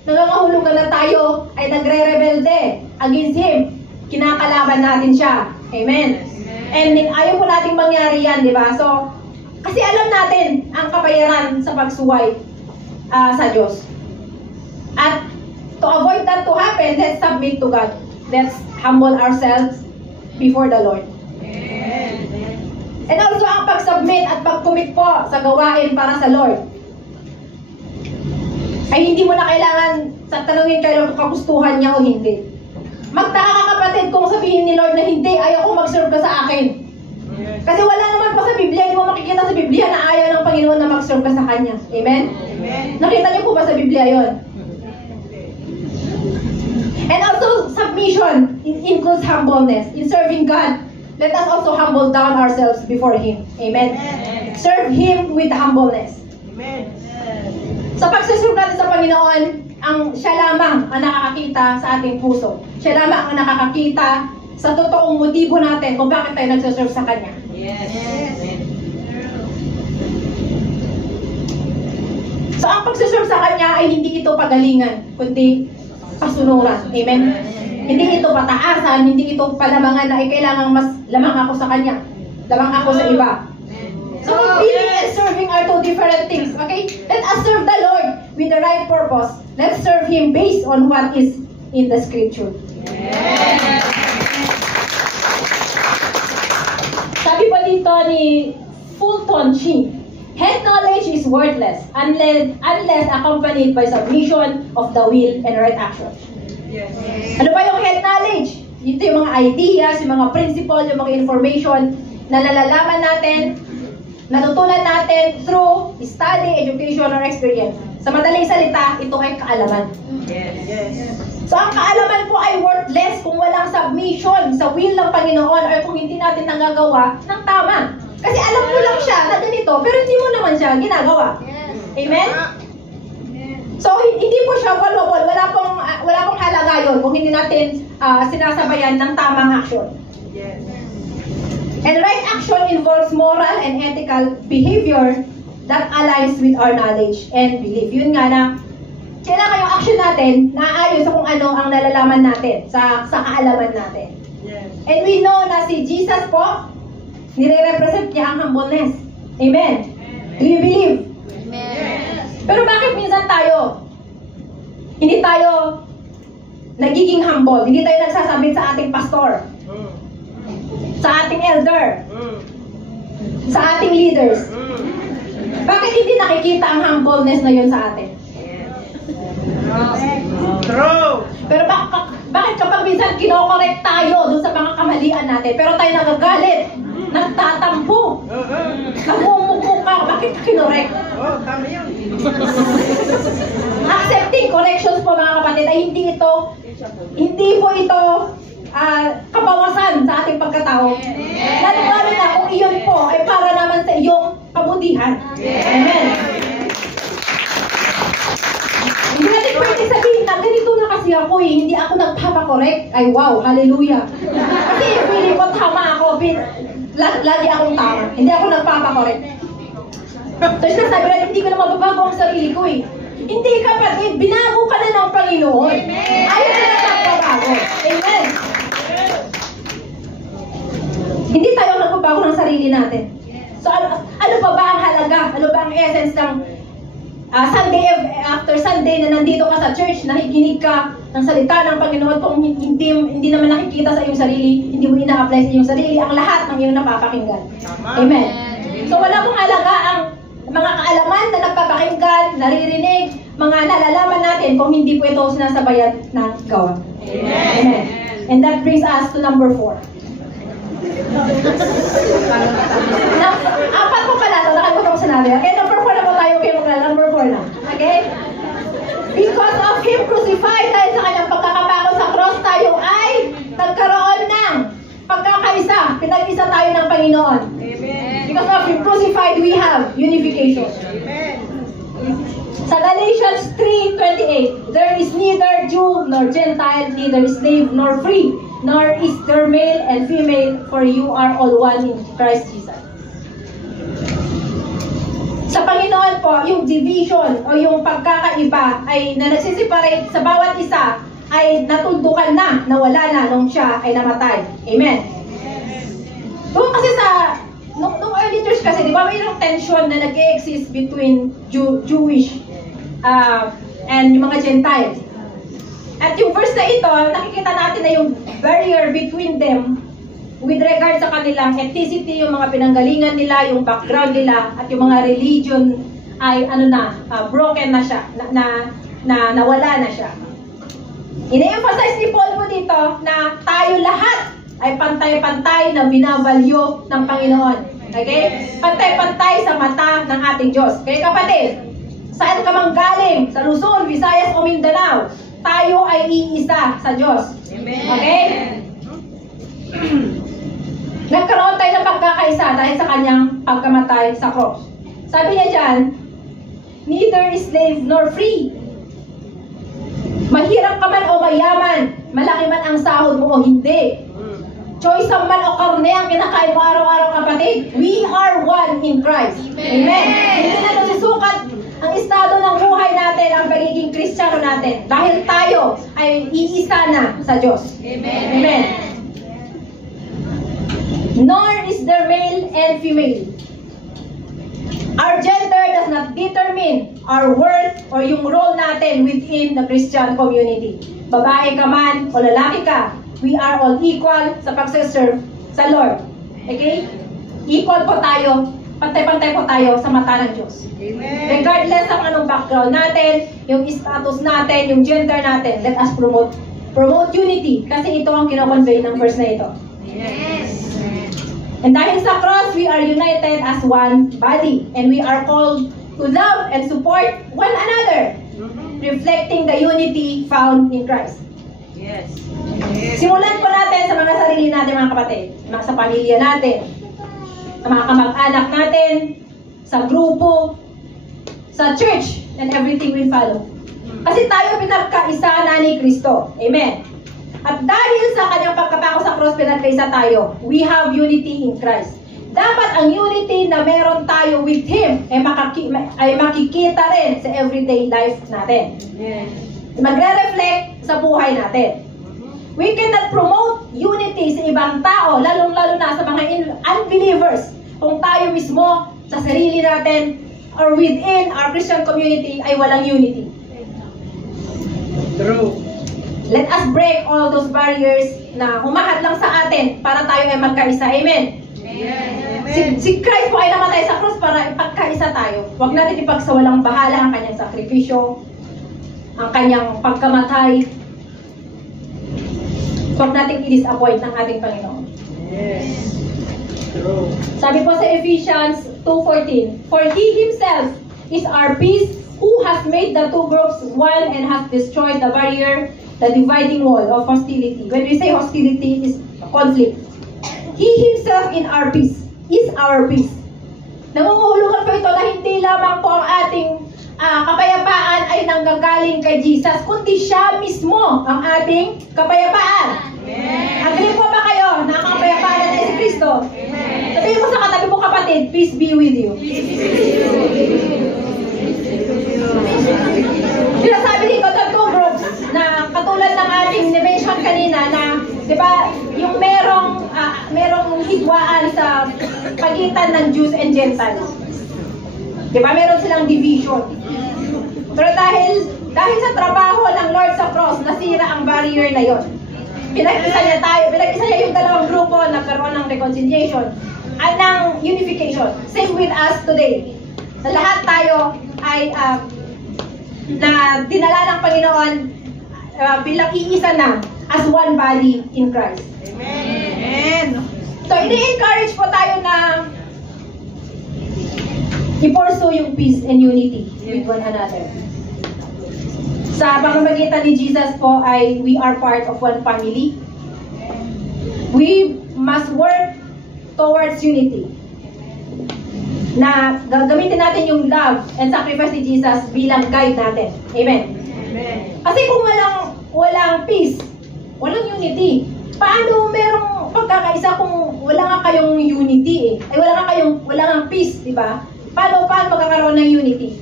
nangangahulugan na tayo ay nagre-rebelde against Him. Kinakalaban natin siya. Amen. And ayaw po nating mangyari yan, di ba? So, kasi alam natin ang kabayaran sa pagsuway sa Diyos. At to avoid that to happen, let's submit to God. Let's humble ourselves before the Lord. And also ang pag-submit at pag-commit po sa gawain para sa Lord ay hindi mo na kailangan sa tanungin kayo kung kagustuhan niya o hindi. Magtaka ka kapatid kung sabihin ni Lord na hindi, ayaw ko mag-serve ka sa akin. Kasi wala naman po sa Biblia, hindi mo makikita sa Biblia na ayaw ng Panginoon na mag-serve ka sa Kanya. Amen? Amen. Nakita niyo po ba sa Biblia yon? And also, submission includes humbleness. In serving God, let us also humble down ourselves before Him. Amen? Serve Him with humbleness. Amen. Sa pagsuserve natin sa Panginoon, siya lamang ang nakakakita sa ating puso. Siya lamang ang nakakakita sa totoong motibo natin kung bakit tayo nagsuserve sa Kanya. Yes. So ang pagsuserve sa Kanya ay hindi ito pagalingan, kundi kasunuran. Amen? Hindi ito pataasan, hindi ito palamangan na kailangan mas lamang ako sa Kanya. Lamang ako sa iba. So, fulfilling and serving are two different things, okay? Let us serve the Lord with the right purpose. Let's serve Him based on what is in the Scripture. Sabi po dito ni Fulton Sheen, head knowledge is worthless unless accompanied by submission of the will and right action. Yes. Ano ba yung head knowledge? Ito yung mga ideas, yung mga principle, yung mga information na nalalaman natin, natutunan natin through study, education, or experience. Sa madaling salita, ito ay kaalaman. Yes. So, ang kaalaman po ay worthless kung walang submission sa will ng Panginoon or kung hindi natin nagagawa ng tama. Kasi alam mo lang siya na ganito, pero hindi mo naman siya ginagawa. Amen? So, hindi po siya valuable. Wala pong halaga yun kung hindi natin sinasabayan ng tamang action. Yes. And right action involves moral and ethical behavior that aligns with our knowledge and belief. Yun nga na, kailangan yung action natin naaayon sa kung ano ang nalalaman natin, sa kaalaman natin. Yes. And we know na si Jesus po, nire-represent niya ang humbleness. Amen? Do you believe? Pero bakit minsan tayo, hindi tayo nagiging humble, hindi tayo nagsasabit sa ating pastor, sa ating elder, sa ating leaders? Bakit hindi nakikita ang humbleness na yun sa atin? True. Pero bakit kapag minsan kinokorek tayo dun sa mga kamalian natin, pero tayo nagagalit, nagtatampo, namumuko ka, bakit kinorek? Oh, tama yun. Accepting corrections po mga kapatid ay hindi po ito kabawasan sa ating pagkatao. Lalo na kung iyon po ay para naman sa iyong kabutihan. Amen. Hindi natin pwede sabihin na ganito na kasi ako hindi ako nagpapakorek. Ay wow, hallelujah. Kasi feeling ko tama ako, lagi akong tama. Hindi ako nagpapakorek. So sinasabi na hindi ko na mababago ang sarili ko Hindi kapatid, binago ka na ng Panginoon. Ayaw ka na nagpapabago. Amen. Hindi tayo nagpabago ng sarili natin. So ano pa ba ang halaga? Ano ba ang essence ng Sunday after Sunday na nandito ka sa church, nakikinig ka ng salita ng Panginoon kung hindi naman nakikita sa iyong sarili, hindi mo ina-apply sa iyong sarili ang lahat ng iyong napapakinggan. Amen. So wala pong halaga ang mga kaalaman na nagpapakinggan, naririnig, mga nalalaman natin kung hindi po ito sinasabayan ng gawa. Amen. And that brings us to number 4. Apat po pala ito, nakalimutan ko sinabi. Okay, number 4 na po tayo. Okay, number 4 na. Okay? Because of Him crucified, dahil sa kanyang pagkakapako sa cross, tayo ay nagkaroon ng pagkakaisa. Pinag-isa tayo ng Panginoon. Amen. Because of Him crucified, we have unification. Amen. Sa Galatians 3:28, there is neither Jew nor Gentile, neither slave nor free, nor is there male and female, for you are all one in Christ Jesus. Sa Panginoon po, yung division o yung pagkakaiba ay na nagsiseparate sa bawat isa ay natuldukan na, nawala na nung siya ay namatay. Amen. Doon kasi nung early church kasi, di ba mayroong tension na nag-exist between Jewish and yung mga Gentiles. At yung verse na ito, nakikita natin na yung barrier between them with regard sa kanilang ethnicity, yung mga pinanggalingan nila, yung background nila, at yung mga religion ay broken na siya, nawala na siya. Ine-emphasize ni Paul po dito na tayo lahat ay pantay-pantay na binavalue ng Panginoon. Okay? Pantay-pantay sa mata ng ating Diyos. Kaya kapatid, saan ka mang galing, sa Luzon, Visayas o Mindanao, tayo ay iisa sa Diyos. Amen. Okay? Nagkaroon tayo ng pagkakaisa dahil sa kanyang pagkamatay sa cross. Sabi niya dyan, neither is slave nor free. Mahirap ka man o mayaman, malaki man ang sahod mo o hindi. Choice ang man o karne ang kinakain mo araw-araw, kapatid. We are one in Christ. Amen. Hindi na nasusukat ang estado ng buhay natin, ang pagiging Kristiyano natin. Dahil tayo ay iisa na sa Diyos. Amen. Amen. Nor is there male and female. Our gender does not determine our worth or yung role natin within the Christian community. Babae ka man o lalaki ka, we are all equal sa pagsiserve sa Lord. Okay? Equal po tayo, pantay-pantay po tayo sa mata ng Diyos. Amen. Regardless ng anong background natin, yung status natin, yung gender natin, let us promote unity. Kasi ito ang kino-convey ng verse na ito. Yes. And dahil sa cross, we are united as one body. And we are called to love and support one another, reflecting the unity found in Christ. Yes. Simulan po natin sa mga sarili natin, mga kapatid. Sa pamilya natin, sa mga kamag-anak natin, sa grupo, sa church, and everything will follow. Kasi tayo pinagkaisa na ni Kristo. Amen. At dahil sa kanyang pagkapako sa cross, pinagkaisa tayo. We have unity in Christ. Dapat ang unity na meron tayo with Him ay makikita rin sa everyday life natin. Yes. Magre-reflect sa buhay natin. We cannot promote unity sa ibang tao, lalong-lalo na sa mga unbelievers, kung tayo mismo sa sarili natin or within our Christian community ay walang unity. True. Let us break all those barriers na humahad lang sa atin para tayo ay magkaisa. Amen. Amen. Si Christ po ay namatay sa cross para ipagkaisa tayo. Huwag natin ipagsawalang bahala ang kanyang sakripisyo, ang kanyang pagkamatay. Huwag natin i-disappoint ng ating Panginoon. Yes. True. Sabi po sa Ephesians 2:14, For He Himself is our peace, who has made the two groups one and has destroyed the barrier, the dividing wall of hostility. When we say hostility, is conflict. He Himself in our peace is our peace. Nangungulugan po ito na hindi lamang po ang ating kapayapaan ay nanggagaling kay Jesus, kundi siya mismo ang ating kapayapaan. Amen. Agree po ba kayo na ang kapayapaan natin si Kristo? Amen. Sabihin mo sa katabi mo, kapatid, peace be with you. Sinasabi dito sa two groups na katulad ng ating ni-mention kanina na, di ba, yung merong hidwaan sa pagitan ng Jews and Gentiles. Di ba, meron silang division. Pero dahil sa trabaho ng Lord sa cross, nasira ang barrier na yon. Pinag-isa niya yung dalawang grupo, nagkaroon ng reconciliation at ng unification. Same with us today. Na lahat tayo ay na dinala ng Panginoon bilang iisa na as one body in Christ. Amen. So, ini-encourage po tayo na i-pursue yung peace and unity with one another. Sa pamamagitan ni Jesus po ay we are part of one family. We must work towards unity. Na gagamitin natin yung love and sacrifice ni Jesus bilang guide natin. Amen. Amen. Kasi kung walang peace, walang unity. Paano merong pagkakaisa kung wala nga kayong unity eh? Ay wala nga peace, di ba? Paano magkakaroon ng unity?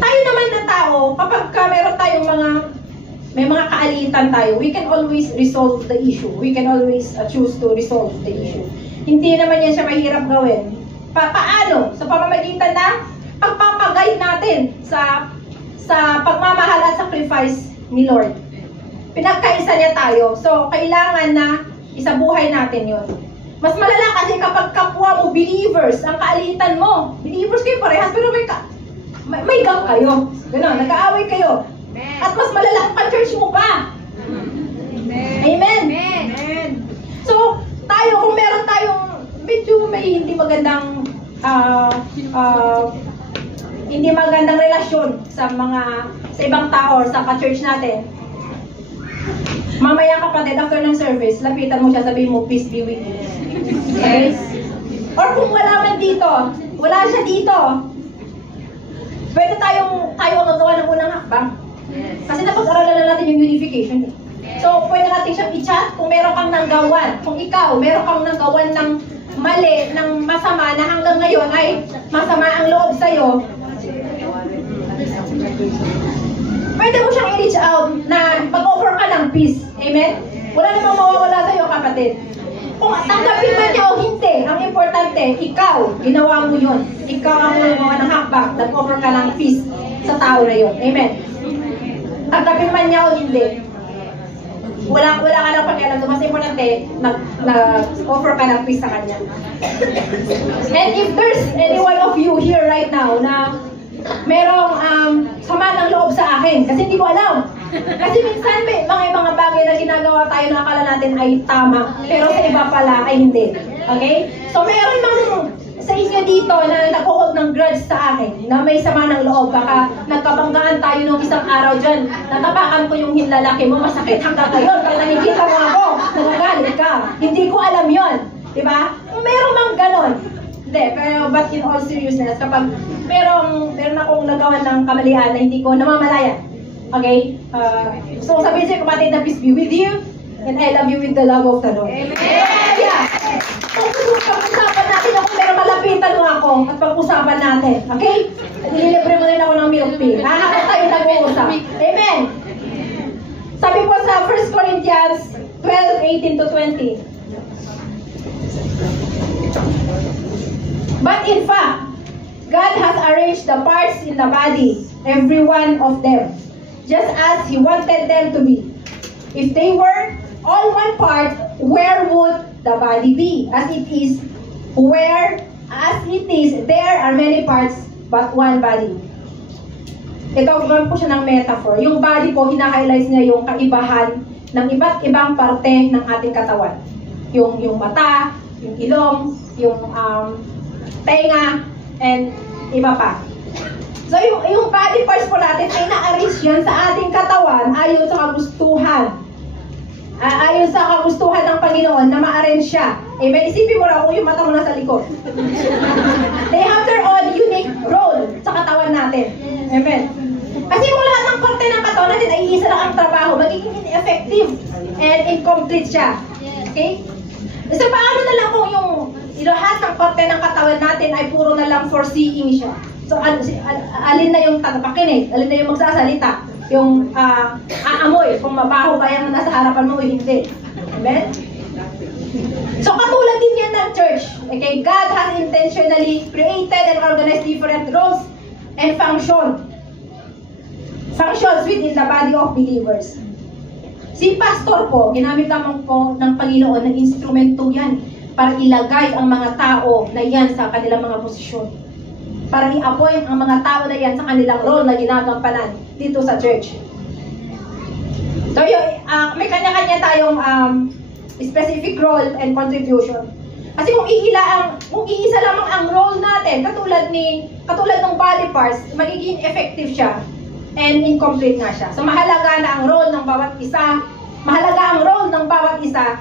Tayo naman na tao, kapag meron tayong may mga kaalitan tayo, we can always resolve the issue. We can always choose to resolve the issue. Hindi naman yan siya mahirap gawin. Paano? Sa pamamagitan na pagpapagay natin sa pagmamahal at sacrifice ni Lord. Pinagkaisa niya tayo. So, kailangan na isabuhay natin yon. Mas malala kasi kapag kapwa mo, believers, ang kaalitan mo. Believers kayo parehas, pero may gang kayo. Gano'n, nag-aaway kayo. At mas malala kung ka-church mo pa. Amen. Amen. So, tayo, kung meron tayong medyo may hindi magandang relasyon sa ibang tao or sa ka-church natin, mamaya kapatid, after ng service, lapitan mo siya, sabihin mo, peace be with you. Okay? Or kung wala man dito, wala siya dito, pwede tayo magawa ng unang hakbang. Kasi napag-aralan na natin yung unification. So, pwede natin siyang i-chat kung meron kang nanggawan. Kung ikaw, meron kang nanggawan ng mali, ng masama na hanggang ngayon ay masama ang loob sa'yo, pwede mo siyang i-reach out na mag-offer ka ng peace. Amen? Wala namang mawawala sa'yo, kapatid. Kung tanggapin man niya o hindi, ang importante, ikaw, ginawa mo yun. Ikaw ang gumawa ng hakbang, nag-offer ka ng peace sa tao na yun. Amen. Tanggapin man niya o hindi, wala ka lang pakialam. Mas importante, nag-offer ka ng peace sa kanya. And if there's any one of you here right now na merong sama ng loob sa akin, kasi hindi ko alam. Kasi minsan may mga bagay na ginagawa tayo na akala natin ay tama, pero sa iba pala ay hindi. Okay? So meron mang sa inyo dito na nag-hold ng grudge sa akin, na may sama ng loob, baka nagkabanggaan tayo nung isang araw dyan, natapakan ko yung hinlalaki mo, masakit hanggang ngayon, pag nakikita mo ako, nagagalit ka. Hindi ko alam yon, diba? Meron mang ganon. Hindi, pero but in all seriousness, kapag meron akong nagawa ng kamalian na hindi ko namamalayan, okay? So sabihin siya, kapatid, na peace be with you, and I love you with the love of the Lord. Amen! Yeah! Pag-usapan natin ako, pero malapitan mo ako at pag-usapan natin, okay? Nililibre mo rin ako ng milk tea. Hanapos tayo nag-uusap. Amen! Sabi po sa 1 Corinthians 12:18-20, but in fact, God has arranged the parts in the body, every one of them, just as He wanted them to be. If they were all one part, where would the body be? As it is, there are many parts, but one body. Ito, gawin po siya ng metaphor. Yung body po, hina-highlight niya yung kaibahan ng iba't ibang parte ng ating katawan. Yung mata, yung ilong, yung tenga, and iba pa. So, yung body parts po natin ay na-arrange yan sa ating katawan ayon sa kagustuhan. Ayon sa kagustuhan ng Panginoon na ma-arrange siya. Amen? Isipin mo raw kung yung mata mo nasa likod. They have their own unique role sa katawan natin. Amen? Kasi kung lahat ng parte ng katawan natin ay isa lang ang trabaho, magiging ineffective and incomplete siya. Okay? So, paano na lang kung yung lahat ng parte ng katawan natin ay puro na lang foreseeing siya? So, alin na yung tagapakinig? Alin na yung magsasalita? Yung aamoy, kung mabaho ba yung nasa harapan mo o hindi. Amen? So, katulad din yan ng church. Okay? God has intentionally created and organized different roles and functions within the body of believers. Si pastor po, ginamit lamang po ng Panginoon na instrumento yan para ilagay ang mga tao na yan sa kanilang mga posisyon. Para i-appoint ang mga tao na yan sa kanilang role na ginagampanan dito sa church. So, may kanya-kanya tayong specific role and contribution. Kasi kung iisa lamang ang role natin, katulad ng body parts, magiging effective siya and incomplete nga siya. So, mahalaga na ang role ng bawat isa. Mahalaga ang role ng bawat isa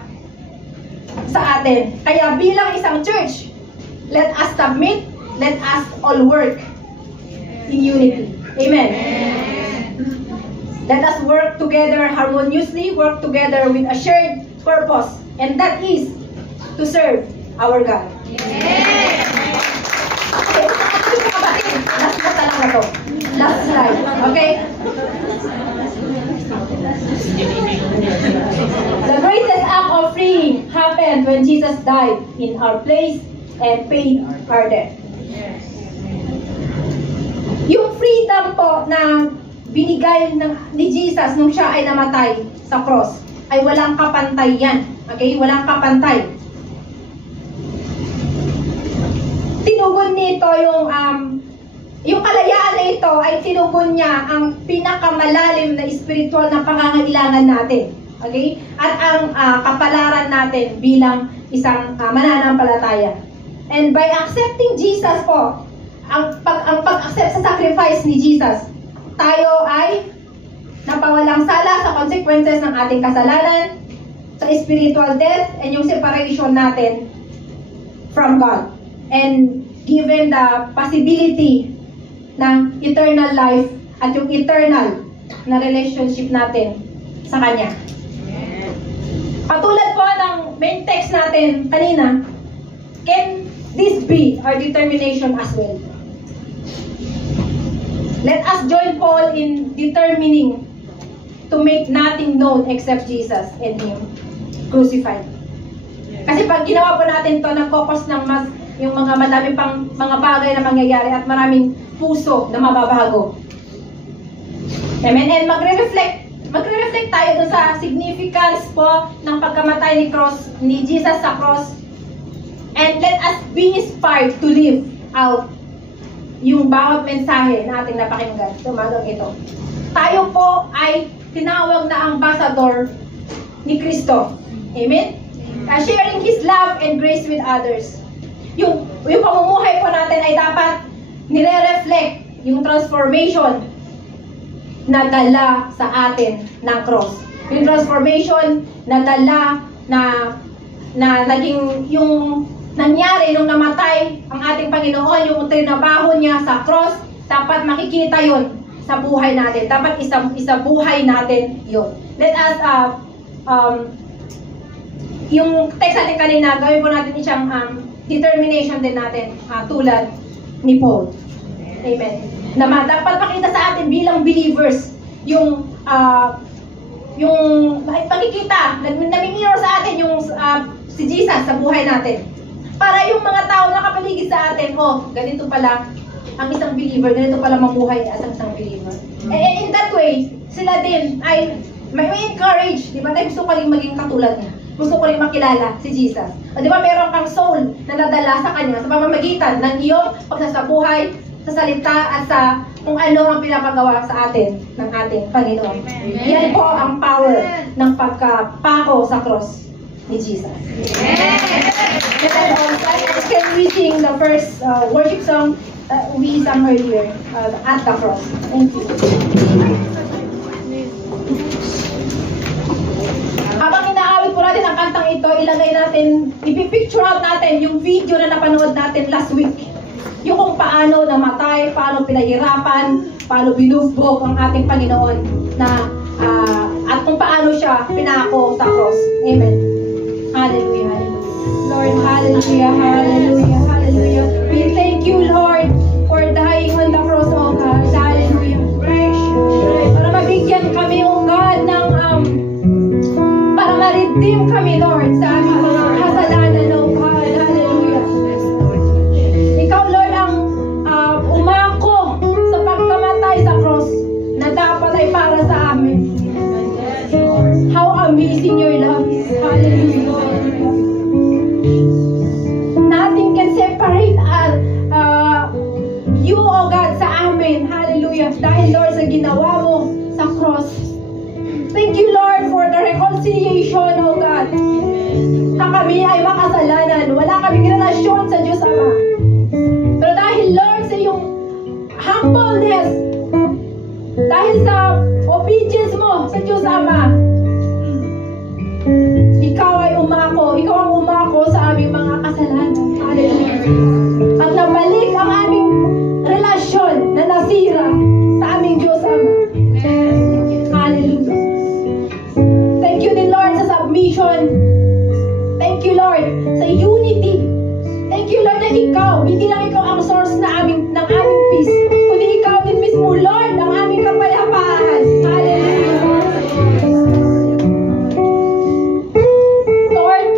sa atin. Kaya bilang isang church, let us submit, let us all work in unity. Amen. Let us work together harmoniously, work together with a shared purpose, and that is to serve our God. Okay, last na talaga to. Last slide. Okay? The greatest act of freeing happened when Jesus died in our place and paid our debt. Yung freedom po na binigay ni Jesus nung siya ay namatay sa cross ay walang kapantay yan. Okay? Walang kapantay. Tinugon nito yung kalayaan na ito ay tinugon niya ang pinakamalalim na spiritual na pangangailangan natin. Okay? At ang kapalaran natin bilang isang mananampalataya. And by accepting Jesus po, ang pag-accept sa sacrifice ni Jesus, tayo ay napawalang sala sa consequences ng ating kasalanan, sa spiritual death, and yung separation natin from God. And given the possibility ng eternal life at yung eternal na relationship natin sa Kanya. Patulad po ng main text natin kanina, can this be our determination as well? Let us join Paul in determining to make nothing known except Jesus and Him crucified. Kasi pag ginawa po natin to, nag-focus ng yung mga madami pang mga bagay na mangyayari at maraming puso na mababago. Amen? And magre-reflect tayo dun sa significance po ng pagkamatay ni Jesus sa cross. And let us be inspired to live out yung bawat mensahe na ating napakinggan sa umagang ito. Tayo po ay tinawag na ambassador ni Kristo. Amen? Sharing His love and grace with others. Yung pamumuhay po natin ay dapat nire-reflect yung transformation na dala sa atin ng cross. Yung transformation na dala na naging yung nangyari nung namatay ang ating Panginoon, yung trinabaho niya sa cross, dapat makikita yon sa buhay natin. Dapat isa buhay natin yon. Let us yung text natin kanina, gawin po natin isang determination din natin tulad ni Paul. Amen. Na dapat makita sa atin bilang believers yung makikita, nami-mirror sa atin yung si Jesus sa buhay natin. Para yung mga tao na kapaligid sa atin, ganito pala ang isang believer, ganito pala mabuhay as isang believer. In that way, sila din ay may encourage, di ba? Gusto ko rin maging katulad niya. Gusto ko rin makilala si Jesus. O, di ba, meron kang soul na nadala sa Kanya sa pamamagitan ng iyong pagsasabuhay, sa salita, at sa kung ano ang pinapagawa sa atin ng ating Panginoon. Amen. Yan po ang power ng pagkapako sa cross ni Jesus. Can we sing the first worship song we sang earlier, At the Cross? Thank you. Habang inaawit po natin ang kantang ito, ilagay natin, ipipicture out natin yung video na napanood natin last week. Yung kung paano namatay, paano pinahirapan, paano binubog ang ating Panginoon na at kung paano siya pinako sa cross. Amen. Hallelujah, hallelujah. Lord, hallelujah, hallelujah, hallelujah. We thank you, Lord, for dying on the cross, oh God. Hallelujah. Para mabigyan kami, oh God, ng para ma-redeem kami, Lord, sa aming mga kasalanan, oh God. Hallelujah. Ikaw, Lord, ang umako sa pagkamatay sa cross na dapat ay para sa amin. How amazing your love is. Hallelujah. Nothing can separate you, oh God, sa amin. Hallelujah. Dahil, Lord, sa ginawa mo sa cross. Thank you, Lord, for the reconciliation, oh God. Na kami ay makasalanan. Wala kaming relasyon sa Diyos Ama. Pero dahil, Lord, sa iyong humbleness, dahil sa obedience mo sa Diyos Ama, ikaw ang umako sa aming mga kasalanan. Hallelujah. At nabalik ang aming relasyon na nasira sa aming Diyos Ama. Hallelujah. Thank you din, Lord, sa submission. Thank you, Lord, sa unity. Thank you, Lord, na ikaw, hindi lang ikaw ang source ng aming peace, kundi ikaw din mismo, Lord, ang aming kapayapaan. Hallelujah. Lord,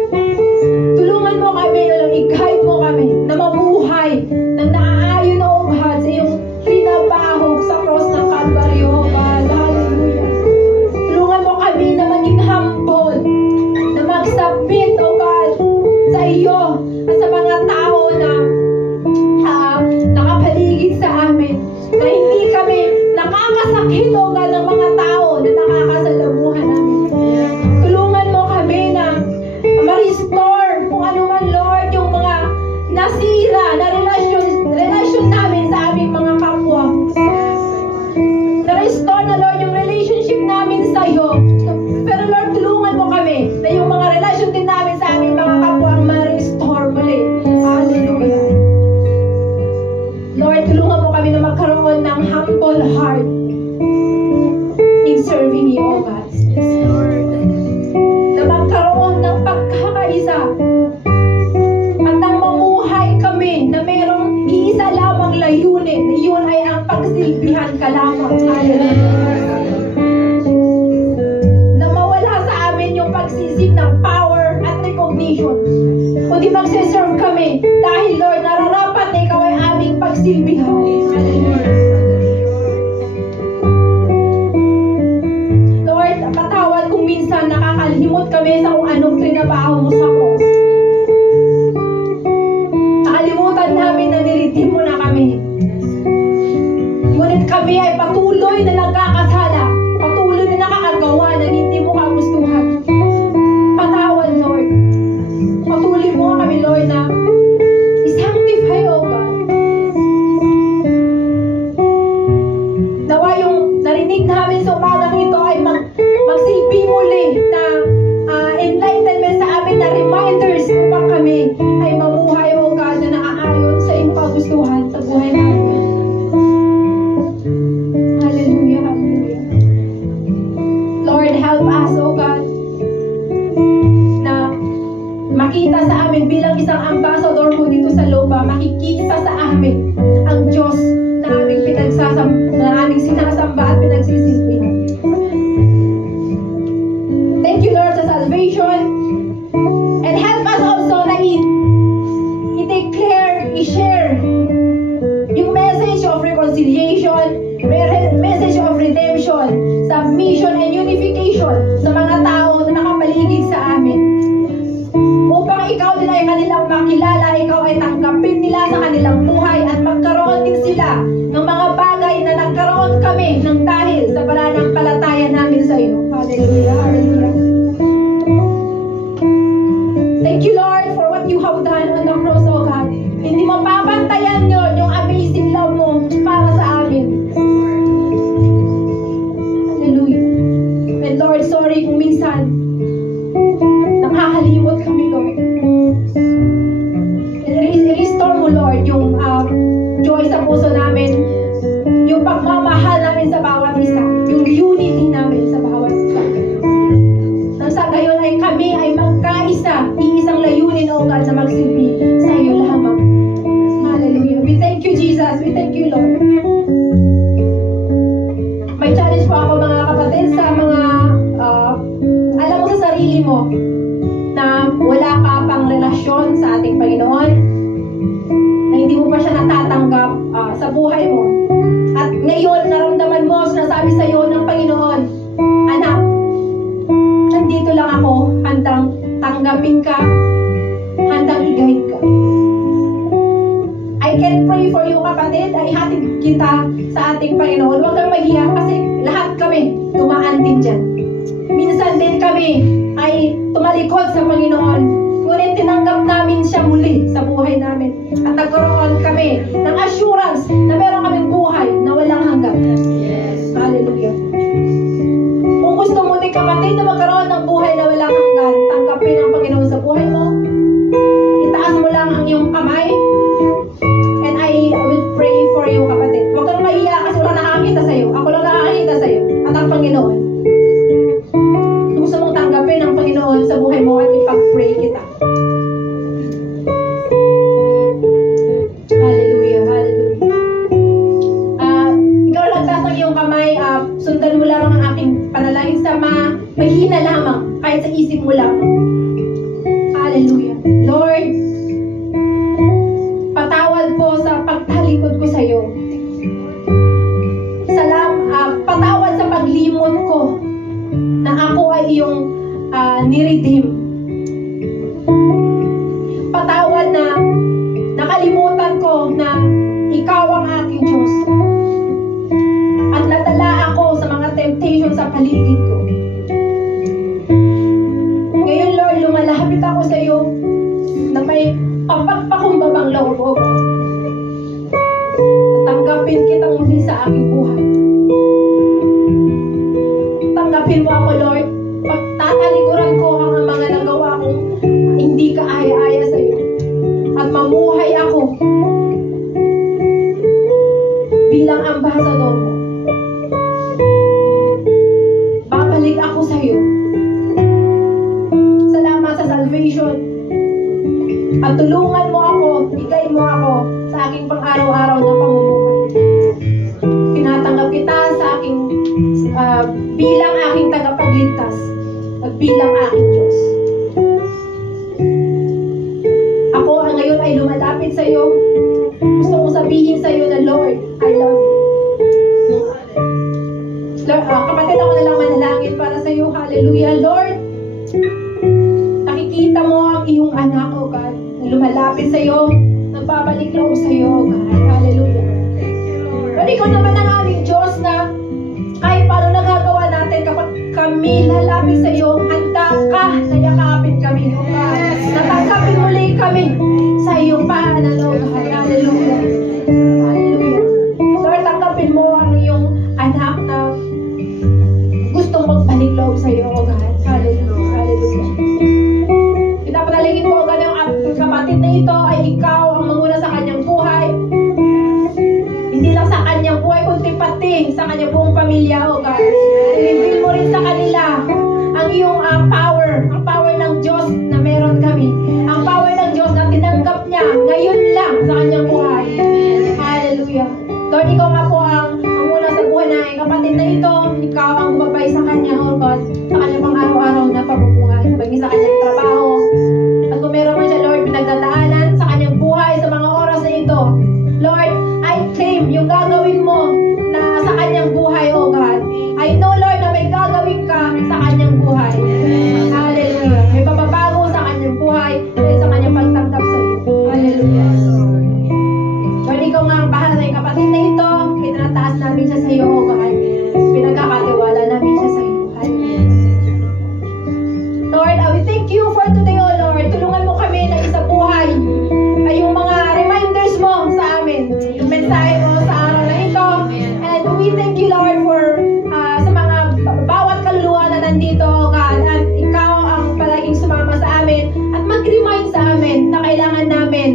tulungan mo kami, i-guide mo kami na mabuhay ng naaayon na umahad sa iyong trinabahog sa cross ng Calvary, oh God. Hallelujah. Tulungan mo kami na maging humble, na mag-submit, oh God, sa iyo at sa mga tao na nakapaligid sa amin, na hindi kami nakakasakit, oh God, ng mga tao na nakakasalamuhan namin. Tulungan mo kami na ma-restore kung ano man, Lord, yung mga nasira na relasyon namin sa aming mga kapwa. Na-restore na, Lord, yung relationship namin sa iyo. Pero, Lord, tulungan mo kami na yung mga relasyon din namin sa aming mga kapwa ang ma-restore muli. Hallelujah. Lord, tulungan mo kami na magkaroon ng humble heart in serving you, O God. Na magkaroon ng pagkakaisa at nang mamuhay kami na merong iisa lamang layunin, na yun ay ang pagsilbihan ka lamang. Hallelujah. Na mawala sa amin yung pagsisig ng power at recognition. kami. Dahil Lord, nararapat na ikaw ay aming pagsilbihan. Lord, patawad kung minsan nakakalimot kami sa kung anong trinabaho mo sa cross. Nakalimutan namin na niritim mo na kami. Ngunit kami ay patuloy na nagkakasala, patuloy na nakakagawa ng hindi mo kagustuhan. Patawad, Lord. Patuloy mo kami, Lord, na i-sanctify, O God. Nawa yung narinig namin sa umagang ito ay magsilbing muli na enlightenment sa amin, na reminders upang kami ay mamuhay, O God, na naaayon sa iyong kagustuhan sa buhay namin. Hallelujah, hallelujah. Lord, help us, O God, na makita sa amin bilang isang ambassador mo dito sa Loba, makikita sa amin ang Diyos na aming sinasamba at pinagsisilbihan. Thank you, Lord, sa salvation. And help us also na i-declare, i-share yung message of reconciliation, message of redemption, submission, and unification sa mga tao na nakapaligid sa amin. Upang ikaw din ay kanilang makilala, ikaw ay tanggapin nila sa kanilang buhay at magkaroon din sila ng mga bagay na nagkaroon kami ng dahil sa pananampalataya namin sa iyo. Hallelujah, hallelujah. Thank you, Lord, for what you have done on the cross, O God. Hindi mapapantayan yun yung amazing love mo para sa amin. Hallelujah. And Lord, sorry kung minsan nakakalimot kami, Lord. I-restore mo, Lord, yung joy sa puso namin, yung pagmamahal namin sa bawat isa, yung unity namin sa bawat isa. Nang sa gayon ay kami ay magkaisa, iisang layunin, O God, na magsilbi sa iyo lamang. Hallelujah. We thank you, Jesus. We thank you, Lord. May challenge po ako, mga kapatid, sa mga alam mo sa sarili mo na wala ka pang relasyon sa ating Panginoon, na hindi mo pa siya natatanggap sa buhay mo. At ngayon, naramdaman mo, sinasabi sa iyo ng Panginoon, anak, nandito lang ako, handang tanggapin ka, handang i-guide ka. I can pray for you, kapatid, ay hatid kita sa ating Panginoon. Huwag kang mahiya kasi lahat kami dumaan din dyan. Minsan din kami ay tumalikod sa Panginoon. Ngunit tinanggap namin siya muli sa buhay namin. At nagkaroon kami ng assurance na meron kaming buhay na walang hanggan. Yes. Hallelujah. Kung gusto mo din, kapatid, na magkaroon ng buhay na walang hanggan, tanggapin ang Panginoon sa buhay mo. Itaas mo lang ang iyong kamay. And I will pray for you, kapatid. Huwag kang mahiya kasi wala nakakita sa iyo. Ako lang nakakita sa iyo. At ang Panginoon. Gusto mong tanggapin ang Panginoon sa buhay mo at ipag-pray kita. Hallelujah, hallelujah. Ikaw lang taas ang iyong kamay. Sundan mo lang ang aking panalangin sa mahina lamang, kahit sa isip mo lang. Hallelujah. Lord, patawad po sa pagtalikod ko sa iyo. Patawad sa paglimot ko na ako ay iyong niredeem. Patawad na nakalimutan ko na ikaw ang aking Diyos. At nadala ako sa mga temptation sa paligid ko. Ngayon, Lord, lumalapit ako sa iyo na may kapagpakumbabang loob, O God. Tanggapin kitang muli sa aking buhay. Tanggapin mo ako, Lord. Pagtatalikuran ko ang mga nagawa kong hindi kaaya-aya sa iyo. At mamuhay ako bilang ambassador mo. Babalik ako sa iyo. Salamat sa salvation. At tulungan mo ako, i-guide mo ako sa aking pang-araw-araw na pamumuhay. Tinatanggap kita sa aking bilang aking tagapagligtas at bilang aking Diyos. Ako ngayon ay sa'yo. Gusto kong sabihin sa'yo na, Lord, I love you. Lord, kapatid, ako na lang manalangin para sa'yo. Hallelujah, Lord. Nakikita mo ang iyong anak, oh God, na lumalapit sa'yo, nagbabalik loob sa'yo, oh God. Hallelujah. Lord, ikaw naman ang aming Diyos na kahit paano nagagawa natin kapag kami lalapit sa'yo, handa ka na yakapin kami, oh God. Natanggapin muli kami sa iyong paanan, oh God. Hallelujah. Hallelujah. Lord, tanggapin mo ang iyong anak na gustong magbalik loob sa iyo, O God. Hallelujah. Hallelujah. Pinapanalangin mo, O God, yung kapatid na ito ay ikaw ang manguna sa kanyang buhay. Hindi lang sa kanyang buhay, kundi pati sa kanyang buong pamilya, O God. I-reveal mo rin sa kanila ang iyong power, ang power ng Diyos na meron kami. Ang power ng Diyos na tinanggap niya ngayon lang sa kanyang buhay. Hallelujah. Lord, ikaw nga po ang manguna sa buhay ng kapatid na ito. Ikaw ang gumabay sa kanya, O God, sa kanyang pang araw-araw na pamumuhay. Bagay sa kanyang trabaho. At kung meron man siya, Lord, pinagdadaanan sa kanyang buhay sa mga oras na ito. Lord, I claim yung gagawin mo na sa kanyang buhay, O God. I know, Lord, na may gagawin ka sa kanyang buhay. Hallelujah. May pababago sa kanyang buhay dahil sa kanyang pagtanggap sa iyo. Hallelujah. Lord, ikaw nga ang bahala sa kapatid na ito. Itinataas namin siya sa iyo, O God. Pinagkakatiwala namin siya sa iyo. Lord, we thank you for today, O Lord. Tulungan mo kami na isa buhay ay yung mga reminders mo sa amin. Yung mensahe mo sa araw na ito. And we thank you, Lord, for sa mga bawat kaluluwa na nandito, O God. At ikaw ang palaging sumama sa amin at mag-remind sa amin na kailangan namin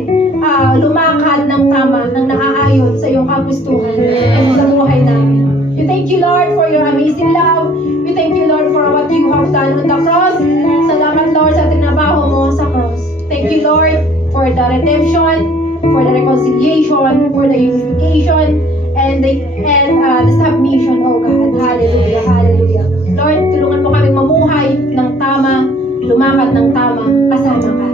lumakad ng tama, ng naaayon sa iyong kagustuhan at sa buhay namin. We thank you, Lord, for your amazing love. We thank you, Lord, for what you have done on the cross. Salamat, Lord, sa tinabaho mo sa cross. Thank you, Lord, for the redemption, for the reconciliation, for the unification, and the submission, oh God. Hallelujah, hallelujah. Lord, tulungan mo kami mamuhay ng tama, lumakad ng tama, kasama ka.